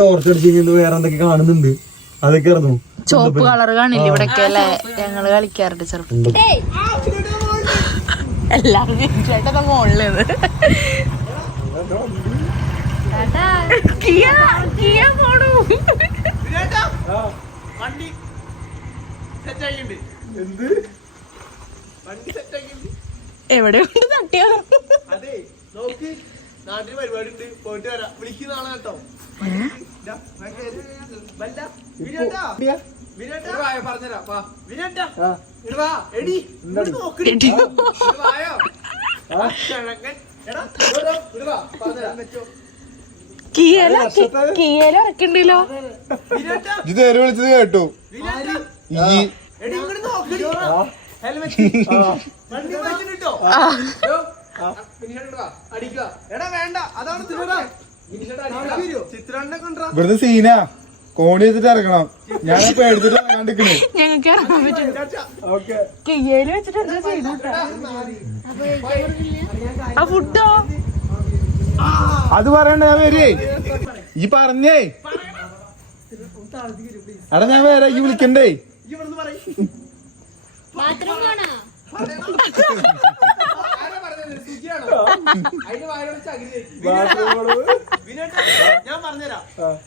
ടോർച്ച് അടിച്ച് വേറെ എന്തൊക്കെ കാണുന്നുണ്ട്. അതൊക്കെ ആയിരുന്നു ചോപ്പ് കളർ കാണില്ല ഇവിടൊക്കെ അല്ലേ? ഞങ്ങള് കളിക്കാറുണ്ട് ചെറുപ്പം. എല്ലാവരും ചേട്ടാ മോളിലേത് എവിടെ തട്ടിയോ? നാട്ടിൽ പരിപാടി ഉണ്ട്, പോയിട്ട് വരാം. വിളിക്കുന്ന ആളെ കേട്ടോ. ഇറക്കണ്ടല്ലോ. ഇത് നേരെ വിളിച്ചത് കേട്ടോ. ഇവിടുത്തെ സീനാ കോണി വെച്ചിട്ട് ഇറങ്ങണം. ഞാനിപ്പോ എടുത്തിട്ട് ഇറങ്ങാണ്ടിരിക്കണേ. ഞങ്ങൾക്ക് ഇറങ്ങാൻ പറ്റും. കിയ്യയില് വെച്ചിട്ട് എന്താ ചെയ്തോട്ടാ ആ ഫുഡോ? അത് പറയണ്ട, ഞാൻ വരേ. ഈ പറഞ്ഞേ എടാ ഞാൻ വരാ. ഈ വിളിക്കണ്ടേ? ഞാൻ പറഞ്ഞുതരാം.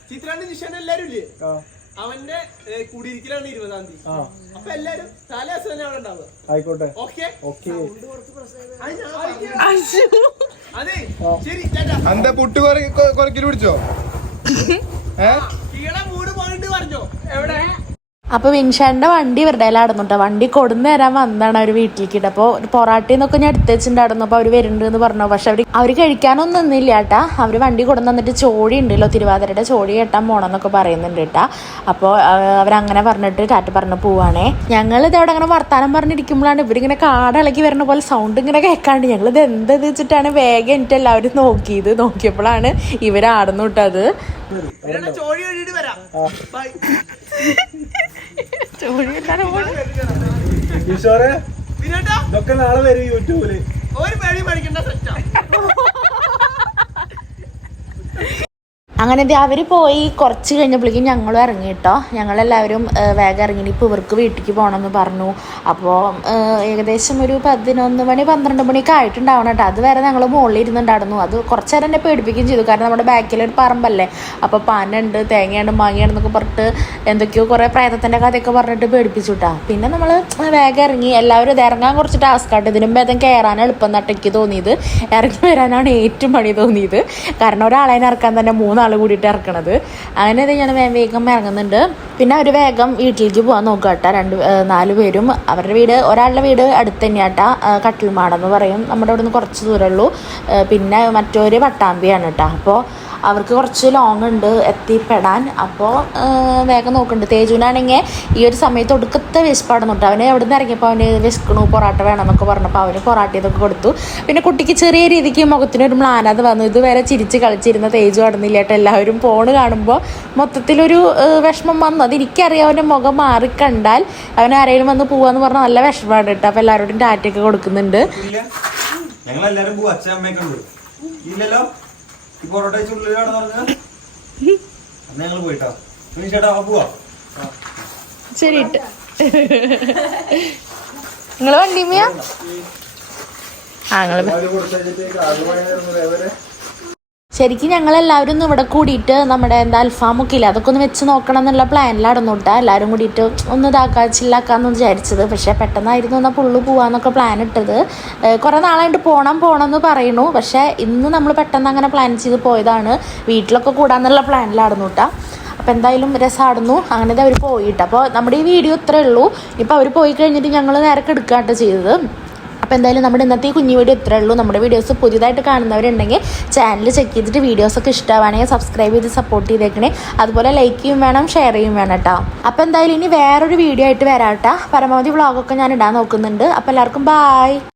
ചിത്രാന്റെ നിഷാന്റെ എല്ലാരും ഇല്ലേ, അവന്റെ കുടിയിരിക്കലാണ് 20-ാം തീയതി. അപ്പൊ എല്ലാരും തലേദിവസം തന്നെ അവിടെ ഉണ്ടാവുക. ആയിക്കോട്ടെ. ഓക്കെ അതെ ശരി. എന്താ പുട്ട് കുറക്കിൽ പിടിച്ചോ? കീഴെ മൂട് പോയിട്ട് പറഞ്ഞോ എവിടെ? അപ്പൊ വിൻഷാന്റെ വണ്ടി ഇവരുടെ ആടുന്നുട്ടോ. വണ്ടി കൊടുന്നു തരാൻ വന്നതാണ് അവര് വീട്ടിലേക്ക്. അപ്പൊ പൊറാട്ടീന്നൊക്കെ ഞാൻ എടുത്ത് വെച്ചിട്ടുണ്ടായിരുന്നു. അപ്പൊ അവര് വരുന്നുണ്ട് എന്ന് പറഞ്ഞു. പക്ഷെ അവര് കഴിക്കാനൊന്നും നിന്നില്ല കേട്ടാ. അവര് വണ്ടി കൊടുന്നു തന്നിട്ട് ചോടി ഉണ്ടല്ലോ, തിരുവാതിരയുടെ ചോടി കെട്ടാൻ പോണെന്നൊക്കെ പറയുന്നുണ്ട് കേട്ടാ. അപ്പോൾ അവരങ്ങനെ പറഞ്ഞിട്ട് ടാറ്റ പറഞ്ഞു പോവാണേ. ഞങ്ങൾ ഇതവിടെ അങ്ങനെ വർത്താനം പറഞ്ഞിരിക്കുമ്പോഴാണ് ഇവരിങ്ങനെ കാടിളക്കി വരുന്ന പോലെ സൗണ്ട് ഇങ്ങനെ കേൾക്കാണ്ട് ഞങ്ങളിത് എന്താ വെച്ചിട്ടാണ് വേഗം എന്നിട്ട് എല്ലാവരും നോക്കിയത്. നോക്കിയപ്പോഴാണ് ഇവരാടുന്നു കേട്ടത്. ചോഴി കഴിഞ്ഞിട്ട് വരാം. ഇതൊക്കെ നാളെ വരും യൂട്യൂബില്. ഒരു പേടി പഠിക്കേണ്ട സെറ്റാ. അങ്ങനെ അവര് പോയി കുറച്ച് കഴിഞ്ഞപ്പോഴേക്കും ഞങ്ങളും ഇറങ്ങി കേട്ടോ. ഞങ്ങളെല്ലാവരും വേഗം ഇറങ്ങി. ഇപ്പോൾ ഇവർക്ക് വീട്ടിലേക്ക് പോകണമെന്ന് പറഞ്ഞു. അപ്പോൾ ഏകദേശം ഒരു 11 മണി 12 മണിയൊക്കെ ആയിട്ടുണ്ടാവണം കേട്ടോ. അതുവരെ ഞങ്ങൾ മുകളിൽ ഇരുന്നുണ്ടായിരുന്നു. അത് കുറച്ച് നേരം എന്നെ പേടിപ്പിക്കുകയും ചെയ്തു. കാരണം നമ്മുടെ ബാക്കിലൊരു പറമ്പല്ലേ, അപ്പോൾ പാനുണ്ട്, തേങ്ങയുണ്ട്, മാങ്ങയാണെന്നൊക്കെ പറഞ്ഞിട്ട് എന്തൊക്കെയോ കുറേ പ്രേതത്തിൻ്റെ കഥയൊക്കെ പറഞ്ഞിട്ട് പേടിപ്പിച്ചു കേട്ടോ. പിന്നെ നമ്മൾ വേഗം ഇറങ്ങി. എല്ലാവരും ഇത് ഇറങ്ങാൻ കുറച്ച് ടാസ്ക് ആയിട്ട്. ഇതിനും ഭേദം കയറാൻ എളുപ്പം നട്ടയ്ക്ക് തോന്നിയത്. ഇറങ്ങി വരാനാണ് ഏറ്റവും പണി തോന്നിയത്. കാരണം ഒരാളെ ഇറക്കാൻ തന്നെ 3 ആൾ കൂടിയിട്ട് ഇറക്കണത്. അങ്ങനെ ഞാൻ വേഗം ഇറങ്ങുന്നുണ്ട്. പിന്നെ അവർ വേഗം വീട്ടിലേക്ക് പോകാൻ നോക്കുക കേട്ടോ. 4 പേരും. അവരുടെ വീട്, ഒരാളുടെ വീട് അടുത്ത് തന്നെയാട്ടാ, കട്ടിൽമാടെന്ന് പറയും, നമ്മുടെ അവിടെ നിന്ന് കുറച്ച് ദൂരമുള്ളൂ. പിന്നെ മറ്റൊരു പട്ടാമ്പിയാണ് കേട്ടോ. അപ്പോൾ അവർക്ക് കുറച്ച് ലോങ് ഉണ്ട് എത്തിപ്പെടാൻ. അപ്പോൾ വേഗം നോക്കുന്നുണ്ട്. തേജുവിനാണെങ്കിൽ ഈ ഒരു സമയത്ത് ഒടുക്കത്തെ വിശപ്പാടുന്നു കേട്ടോ. അവന് എവിടെ നിന്ന് ഇറങ്ങിയപ്പോൾ അവന് വിശക്കണു, പൊറാട്ട വേണമെന്നൊക്കെ പറഞ്ഞപ്പോൾ അവന് പൊറാട്ട ഇതൊക്കെ കൊടുത്തു. പിന്നെ കുട്ടിക്ക് ചെറിയ രീതിക്ക് മുഖത്തിനൊരു മ്ലാനത വന്നു. ഇതുവരെ ചിരിച്ച് കളിച്ചിരുന്ന തേജു കടന്നില്ല കേട്ടോ. എല്ലാവരും ഫോണ് കാണുമ്പോൾ മൊത്തത്തിലൊരു വിഷമം വന്നു. അതെനിക്കറിയാം, അവൻ്റെ മുഖം മാറിക്കണ്ടാൽ അവൻ ആരെങ്കിലും വന്ന് പോവാന്ന് പറഞ്ഞാൽ നല്ല വിഷമമാണ് കേട്ടോ. അപ്പോൾ എല്ലാവരോടും ടാറ്റയൊക്കെ കൊടുക്കുന്നുണ്ട്. ഞങ്ങളെല്ലാരും പോവാ, അച്ഛൻ അമ്മയൊക്കെ ഉണ്ട്. ഇല്ലല്ലോ, ഈ പൊറോട്ട ഉള്ളിലാണെന്ന് പറഞ്ഞാൽ അന്ന് ഞങ്ങൾ പോയിട്ടാ. ചേട്ടാ പോവാ. ശരി, നിങ്ങള് വണ്ടിമയാ? ശരിക്കും ഞങ്ങളെല്ലാവരും ഒന്ന് ഇവിടെ കൂടിയിട്ട് നമ്മുടെ അൽഫാമൊക്കെ ഇല്ല, അതൊക്കെ ഒന്ന് വെച്ച് നോക്കണം എന്നുള്ള പ്ലാനിലായിരുന്നു കേട്ടോ. എല്ലാവരും കൂടിയിട്ട് ഒന്ന് ചില്ലാക്കാന്ന് വിചാരിച്ചത്. പക്ഷെ പെട്ടെന്നായിരുന്നു എന്നാൽ പുള്ളു പോവാന്നൊക്കെ പ്ലാൻ ഇട്ടത്. കുറേ നാളായിട്ട് പോണം എന്ന് പറയുന്നു. പക്ഷെ ഇന്ന് നമ്മൾ പെട്ടെന്ന് അങ്ങനെ പ്ലാൻ ചെയ്ത് പോയതാണ്. വീട്ടിലൊക്കെ കൂടാന്നുള്ള പ്ലാനിലായിരുന്നു കേട്ടോ. അപ്പോൾ എന്തായാലും രസമായിരുന്നു. അങ്ങനെ അവർ പോയിട്ട്, അപ്പോൾ നമ്മുടെ ഈ വീഡിയോ ഇത്രയേ ഉള്ളൂ. ഇപ്പോൾ അവർ പോയി കഴിഞ്ഞിട്ട് ഞങ്ങൾ നേരെ എടുക്കുകയാട്ടോ ചെയ്തത്. അപ്പോൾ എന്തായാലും നമ്മുടെ ഇന്നത്തെ ഈ കുഞ്ഞു വീഡിയോ ഇത്രയേ ഉള്ളൂ. നമ്മുടെ വീഡിയോസ് പുതിയതായിട്ട് കാണുന്നവരുണ്ടെങ്കിൽ ചാനൽ ചെക്ക് ചെയ്തിട്ട് വീഡിയോസൊക്കെ ഇഷ്ടമാണെങ്കിൽ സബ്സ്ക്രൈബ് ചെയ്ത് സപ്പോർട്ട് ചെയ്തേക്കണേ. അതുപോലെ ലൈക്ക് ചെയ്യും വേണം, ഷെയർ ചെയ്യും വേണം കേട്ടോ. അപ്പോൾ എന്തായാലും ഇനി വേറൊരു വീഡിയോ ആയിട്ട് വരാം കേട്ടോ. പരമാവധി വ്ളോഗൊക്കെ ഞാൻ ഇടാൻ നോക്കുന്നുണ്ട്. അപ്പോൾ എല്ലാവർക്കും ബായ്.